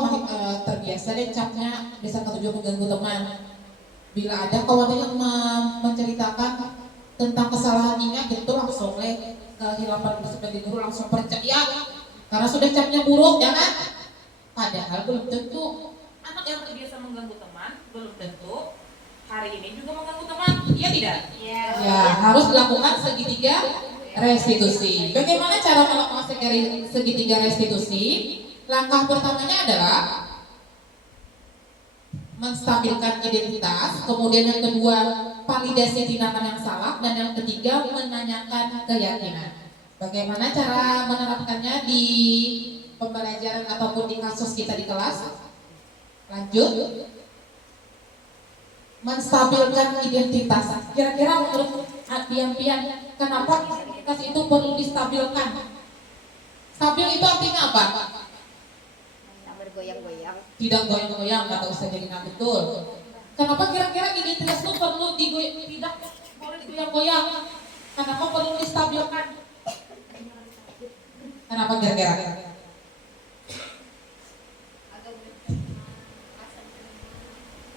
terbiasa deh capnya desa ketujuh mengganggu teman. Bila ada kawan yang menceritakan tentang kesalahannya gitu langsung kehilangan sebagai guru langsung percaya karena sudah capnya buruk ya kan? Padahal belum tentu anak yang terbiasa mengganggu teman belum tentu hari ini juga mengganggu teman, iya tidak? Ya harus dilakukan segitiga restitusi. Bagaimana cara melakukan segitiga restitusi? Langkah pertamanya adalah menstabilkan identitas, kemudian yang kedua validasi tindakan yang salah, dan yang ketiga menanyakan keyakinan. Bagaimana cara menerapkannya di pembelajaran ataupun di kasus kita di kelas? Lanjut, menstabilkan identitas. Kira-kira menurut pian-pian, kenapa identitas itu perlu distabilkan? Stabil itu artinya apa? Bergoyang-goyang. Tidak goyang-goyang, kata Ustaz Jelina, betul. Kenapa kira-kira identitas itu perlu tidak boleh digoyang-goyang? Kenapa perlu distabilkan? Kenapa kira-kira?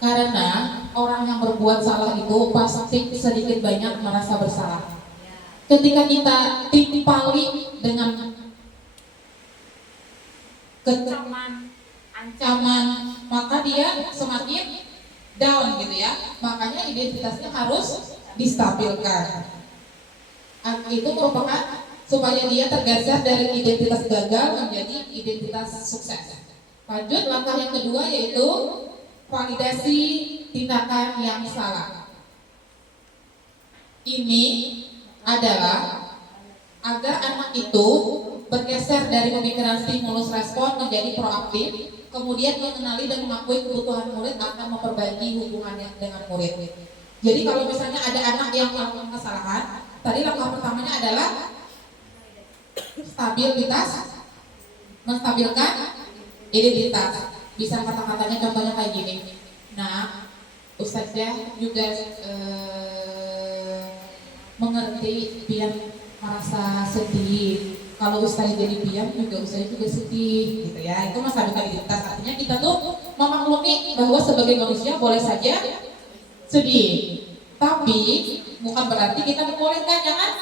Karena orang yang berbuat salah itu pasti sedikit banyak merasa bersalah. Ketika kita timpali dengan kecaman, ancaman, maka dia semakin down gitu ya. Makanya identitasnya harus distabilkan. Itu merupakan supaya dia tergeser dari identitas gagal menjadi identitas sukses. Lanjut, langkah yang kedua yaitu validasi tindakan yang salah. Ini adalah agar anak itu bergeser dari pemikiran stimulus respon menjadi proaktif, kemudian mengenali dan mengakui kebutuhan murid akan memperbaiki hubungannya dengan murid. Jadi kalau misalnya ada anak yang melakukan kesalahan, tadi langkah pertamanya adalah stabilitas, menstabilkan identitas. Bisa kata-katanya contohnya kayak gini. Nah, Ustazah juga mengerti biar merasa sedih. Kalau Ustazah jadi diam juga Ustazah juga sedih gitu ya. Itu menstabilkan identitas. Artinya kita tuh memaklumi bahwa sebagai manusia boleh saja sedih. Tapi bukan berarti kita membolehkan, jangan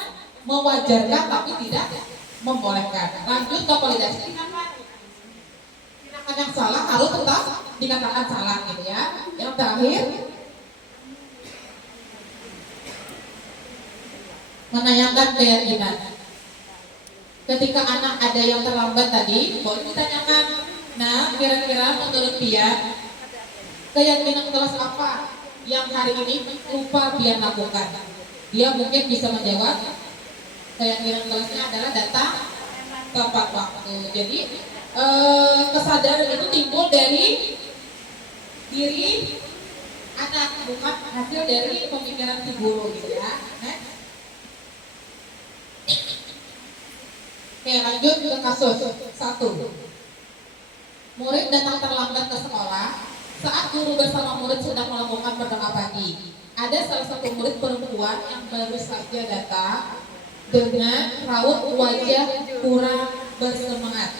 mewajarkan tapi tidak membolehkan. Lanjut ke validasi tindakan. Tindakan yang salah harus tetap dikatakan salah gitu ya. Yang terakhir, menanyakan keyakinan. Ketika anak ada yang terlambat tadi, boleh ditanyakan. Nah, kira-kira menurut dia keyakinan kelas apa yang hari ini lupa dia lakukan? Dia mungkin bisa menjawab keyakinan kelasnya adalah datang tepat waktu. Jadi kesadaran itu timbul dari diri anak, bukan hasil dari pemikiran si guru gitu ya. Oke, lanjut ke kasus 1. Murid datang terlambat ke sekolah saat guru bersama murid sedang melakukan berdoa pagi. Ada salah satu murid perempuan yang baru saja datang dengan raut wajah kurang bersemangat.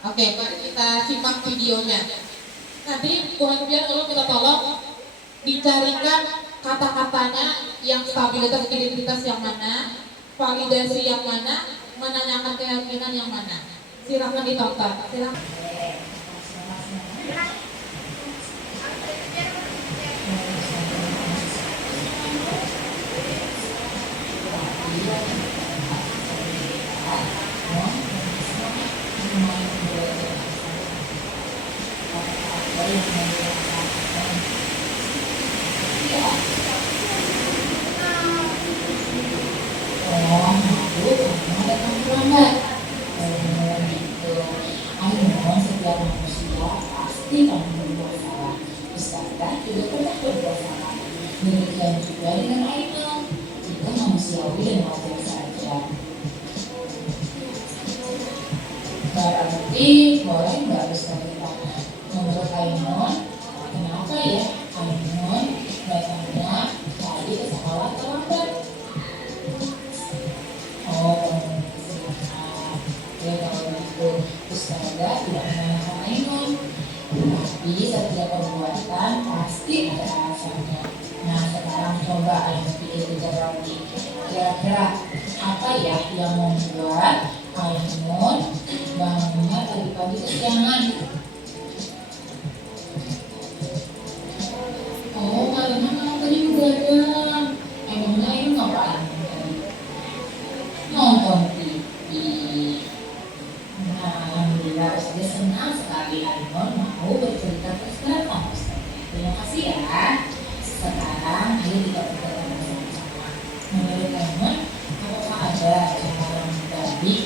Oke, mari kita simak videonya. Nanti Tuhan biar kita tolong dicarikan kata-katanya yang stabilitas identitas yang mana, validasi yang mana, menanyakan keyakinan yang mana. Silakan ditonton. Silakan. Setiap manusia pasti akan berbuat salah. Ustazah juga pernah berbuat salah. Demikian juga dengan Ainul. Itu manusiawi dan wajar saja. Berarti boleh nggak Ustazah? Menurut Ainul, kenapa ya Ainul datangnya tadi ke sekolah terlambat? Oh, ya kalau begitu Ustazah tidak menanyakan Ainul. Tapi setiap perbuatan pasti ada alasannya. Nah, sekarang coba Ainul pikir-pikir lagi. Kira-kira apa ya yang membuat Ainul bangunnya tadi pagi kesiangan? Oh, karena malam tadi begadang. Emangnya Ainul ngapain? Nonton TV. Nah, alhamdulillah saya senang sekali Ainul mau bercerita ke Ustazah. Terima kasih ya. Sekarang ayo kita berbicara bersama-sama. Menurut Ainul, apakah ada cara yang baik,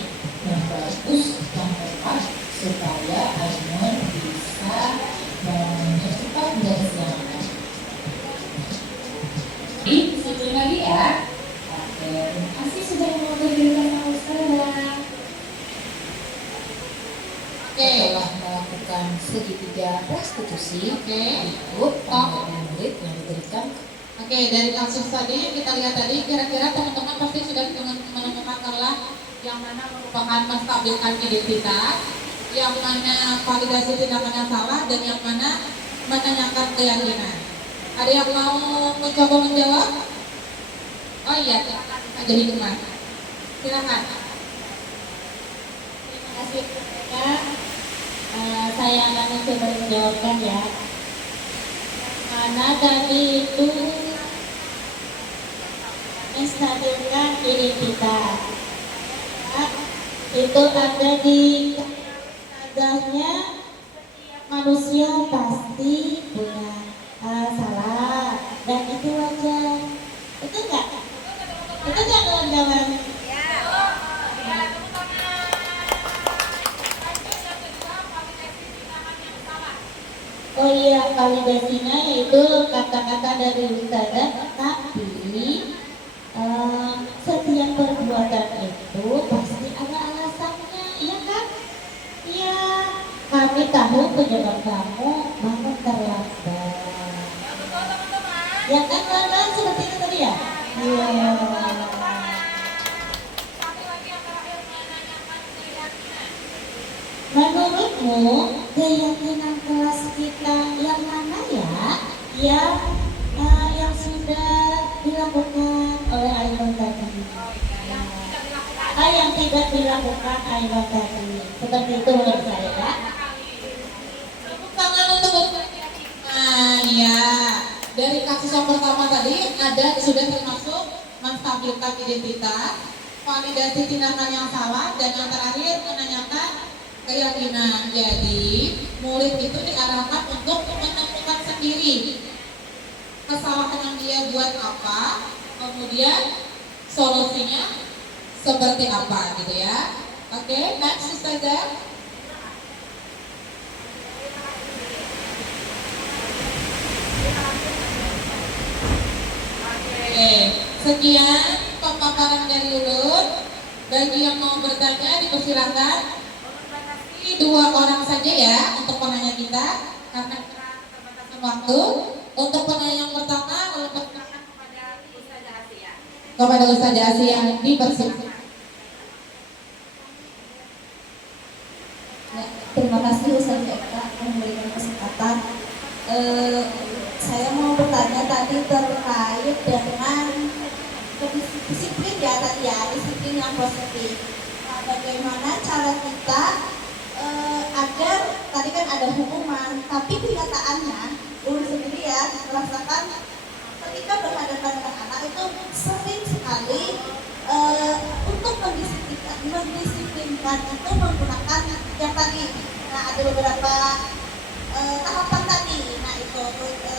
yang bagus, yang tepat supaya Ainul bisa bangunnya cepat dan siangan? Sebelum lagi ya. Oke, terima kasih sudah mau bercerita sama Ustazah. Setelah melakukan segitiga restitusi, itu pengalaman murid yang diberikan. Oke, dari kasus tadi kita lihat tadi, kira-kira teman-teman pasti sudah menemukan celah yang mana merupakan menstabilkan identitas, yang mana validasi tindakan yang salah, dan yang mana menanyakan keyakinan. Ada yang mau mencoba menjawab? Oh iya, ada hikmah. Silakan. Terima kasih Kak. Saya akan mencoba menjawabkan ya. Mana tadi itu menstabilkan identitas. Itu ada di adanya manusia pasti punya salah dan itu wajar. Betul nggak? Betul nggak kawan-kawan? Oh iya, validasinya yaitu kata-kata dari Ustazah, tapi setiap perbuatan itu pasti ada alasannya, iya kan? Iya, kami tahu penyebab kamu bangun terlambat. Ya kan, kawan-kawan, seperti itu tadi ya? Iya. Menurutmu keyakinan kelas kita yang mana ya? Yang sudah dilakukan oleh Aiman tadi. Yang tidak dilakukan Aiman tadi. Seperti itu menurut saya ya. Tepuk tangan untuk ya. Dari kasus yang pertama tadi ada sudah termasuk menstabilkan identitas, validasi tindakan yang salah, dan yang terakhir menanyakan keyakinan. Jadi murid itu diarahkan untuk menemukan sendiri kesalahan yang dia buat apa, kemudian solusinya seperti apa gitu ya. Oke, next Ustazah. Oke, sekian pemaparan dari Lulus. Bagi yang mau bertanya dipersilakan. Dua orang saja ya untuk penanya kita karena keterbatasan waktu. Untuk penanya yang pertama, kalau persilakan kepada Ustazah Asia. Kepada Ustazah Asia dipersilakan. Ya, terima kasih Ustazah Eka memberikan kesempatan. Saya mau bertanya tadi terkait dengan disiplin ya tadi ya, disiplin yang positif. Nah, bagaimana cara kita agar tadi kan ada hukuman, tapi kenyataannya Ulun sendiri ya merasakan ketika berhadapan dengan anak itu sering sekali untuk mendisiplinkan itu menggunakan yang tadi. Nah, ada beberapa tahapan tadi. Nah, itu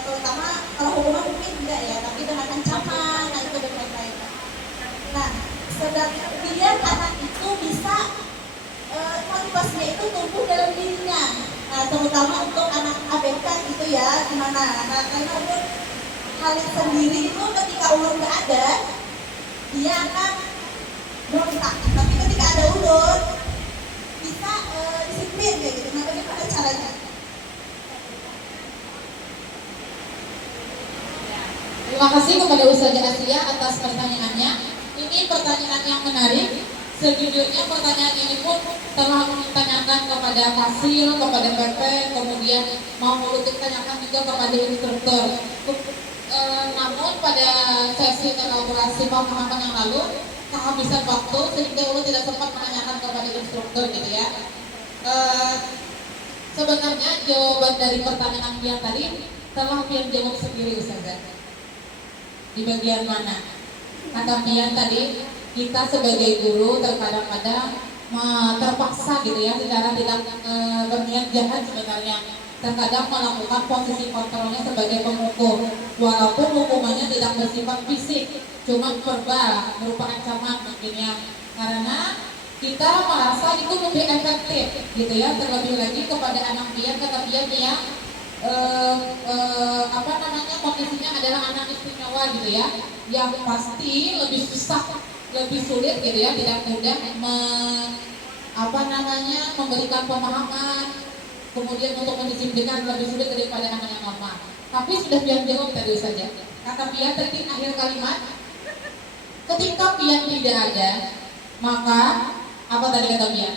terutama kalau hukuman mungkin enggak ya, tapi dengan ancaman, nah itu dan lain-lain. Nah, biar anak itu bisa motivasinya itu tumbuh dalam dirinya. Nah, terutama untuk anak ABK gitu ya, gimana? Nah, karena Ulun hal sendiri itu ketika Ulun nggak ada, dia akan berontak. Tapi ketika ada Ulun, bisa disiplin kayak gitu. Nah, bagaimana caranya? Terima kasih kepada Ustazah Asia atas pertanyaannya. Ini pertanyaan yang menarik. Sejujurnya pertanyaan ini pun telah ditanyakan kepada Fasil, kepada PP, kemudian mau ditanyakan juga kepada instruktur. Namun pada sesi elaborasi pemahaman yang lalu kehabisan waktu sehingga Ulun tidak sempat menanyakan kepada instruktur gitu ya. Sebenarnya jawaban dari pertanyaan yang tadi telah Pian jawab sendiri Ustazah. Di bagian mana? Kata Pian tadi, kita sebagai guru terkadang-kadang terpaksa gitu ya, secara tidak berniat jahat sebenarnya. Terkadang melakukan posisi kontrolnya sebagai pemukul, walaupun hukumannya tidak bersifat fisik, cuma verbal, berupa ancaman mungkin ya. Karena kita merasa itu lebih efektif gitu ya, terlebih lagi kepada anak Pian, kata Pian ya. Kondisinya adalah anak istimewa gitu ya, yang pasti lebih susah, lebih sulit gitu ya, tidak mudah memberikan pemahaman, kemudian untuk mendisiplinkan lebih sulit daripada anak yang normal. Tapi sudah Pian jawab tadi saja. Kata Pian tadi akhir kalimat, ketika Pian tidak ada, maka apa tadi kata Pian?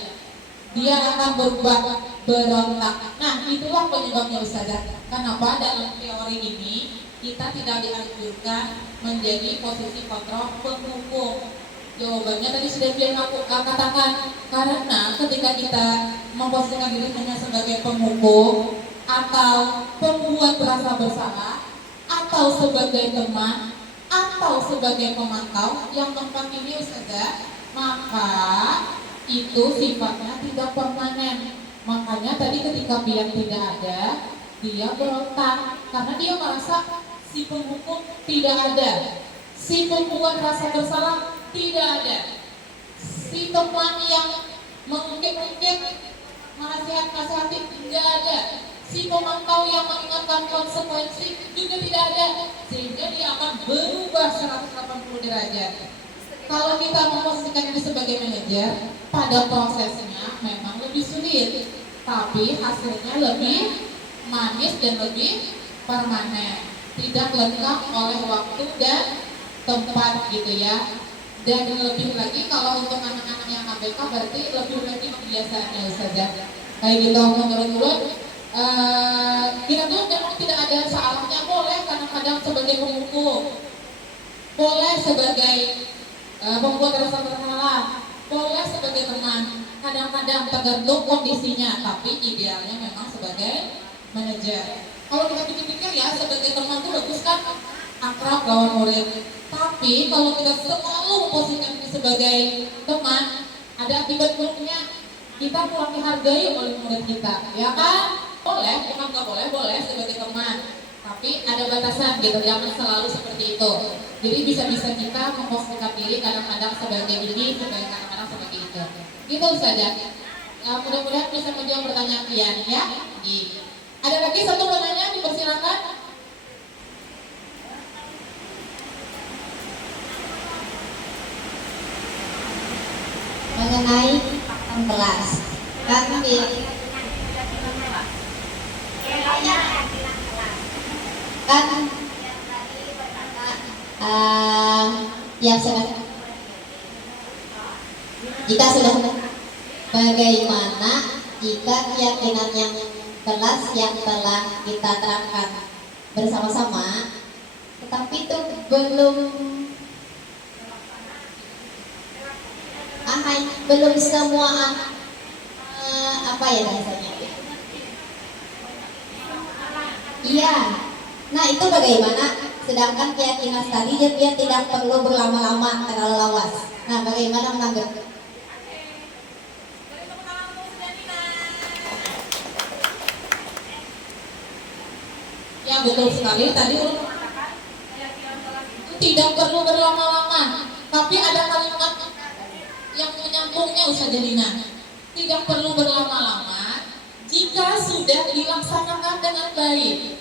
Dia akan berbuat berontak. Nah, itulah penyebabnya Ustazah. Kenapa dalam teori ini kita tidak dianjurkan menjadi posisi kontrol penghukum. Jawabannya tadi sudah aku katakan, karena ketika kita memposisikan diri hanya sebagai penghukum atau pembuat merasa bersalah atau sebagai teman atau sebagai pemantau yang keempat ini Ustazah, maka itu sifatnya tidak permanen. Makanya tadi ketika pian tidak ada, dia berontak karena dia merasa si penghukum tidak ada, si pembuat rasa bersalah tidak ada, si teman yang mengungkit-ungkit menasihati tidak ada, si pemantau yang mengingatkan konsekuensi juga tidak ada, sehingga dia akan berubah 180 derajat. Kalau kita memposisikan ini sebagai manajer, pada prosesnya memang lebih sulit, tapi hasilnya lebih manis dan lebih permanen, tidak lengkap oleh waktu dan tempat gitu ya. Dan lebih lagi kalau untuk anak-anak yang ABK berarti lebih lagi kebiasaannya Ustazah. Kayak gitu menurut ulun, kita tuh memang tidak ada salahnya, boleh kadang-kadang sebagai penghukum, boleh sebagai pembuat rasa bersalah, boleh sebagai teman, kadang-kadang tergantung kondisinya, tapi idealnya memang sebagai manajer. Kalau kita pikir-pikir ya, sebagai teman tuh bagus kan, akrab lawan murid. Tapi kalau kita selalu memposisikan ini sebagai teman, ada akibat buruknya, kita kurang dihargai oleh murid kita, ya kan? Boleh, bukan nggak boleh, boleh sebagai teman, tapi ada batasan gitu, jangan selalu seperti itu. Jadi bisa-bisa kita memposisikan diri kadang-kadang sebagai ini, kadang-kadang sebagai itu. Gitu saja. Mudah-mudahan bisa menjawab pertanyaan Pian ya. Ada lagi satu pertanyaan, dipersilakan. Mengenai kelas kan di kan yang jika sudah bagaimana jika keyakinan yang kelas yang telah kita terangkan bersama-sama tetapi itu belum semua apa ya rasanya? Iya. Nah itu bagaimana? Sedangkan keyakinan tadi dia tidak perlu berlama-lama terlalu lawas. Nah bagaimana menanggapi? Ya betul sekali. Tadi ulun mengatakan keyakinan kelas itu tidak perlu berlama-lama, tapi ada kalimat yang menyambungnya Ustazah Dina. Tidak perlu berlama-lama jika sudah dilaksanakan dengan baik.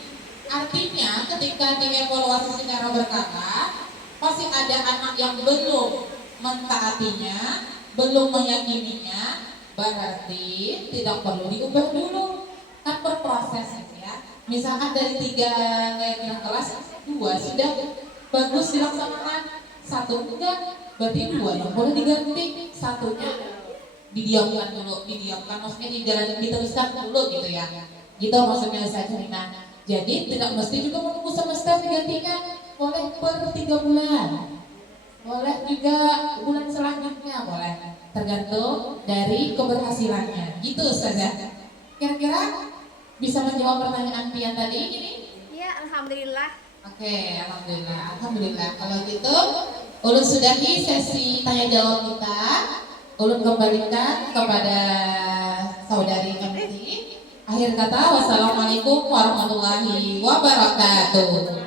Artinya ketika dievaluasi secara berkala, pasti ada anak yang belum mentaatinya, belum meyakininya, berarti tidak perlu diubah dulu. Kan berproses ya. Misalkan dari 3 keyakinan kelas, 2 sudah bagus dilaksanakan, 1 enggak, berarti 2 yang boleh diganti, 1-nya didiamkan dulu, maksudnya diteruskan dulu gitu ya. Gitu maksudnya Ustazah Rina. Jadi tidak mesti juga menunggu semester digantikan, boleh per 3 bulan, boleh juga bulan selanjutnya, boleh tergantung dari keberhasilannya. Gitu Ustazah. Kira-kira bisa menjawab pertanyaan Pian tadi ini? Iya, alhamdulillah. Oke, alhamdulillah. Kalau gitu, ulun sudahi sesi tanya jawab kita. Ulun kembalikan kepada saudari MC. Akhir kata, wassalamualaikum warahmatullahi wabarakatuh.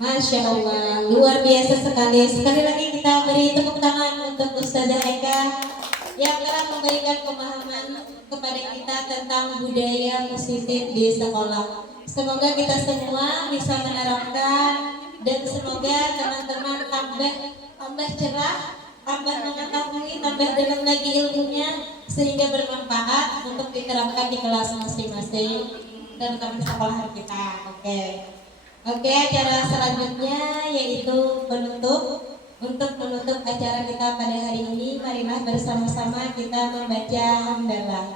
Masya Allah, luar biasa sekali. Sekali lagi kita beri tepuk tangan untuk Ustazah Eka yang telah memberikan pemahaman kepada kita tentang budaya positif di sekolah. Semoga kita semua bisa menerapkan dan semoga teman-teman tambah cerah, tambah mengetahui, tambah dalam lagi ilmunya sehingga bermanfaat untuk diterapkan di kelas masing-masing dan di sekolah kita. Oke, acara selanjutnya yaitu penutup. Untuk menutup acara kita pada hari ini, marilah bersama-sama kita membaca hamdalah.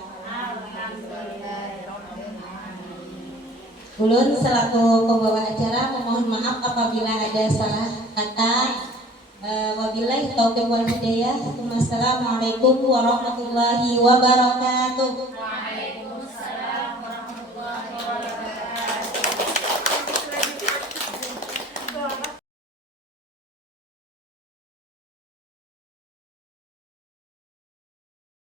Ulun selaku pembawa acara memohon maaf apabila ada salah kata. Wabillahi taufiq wal hidayah. Wassalamualaikum warahmatullahi wabarakatuh.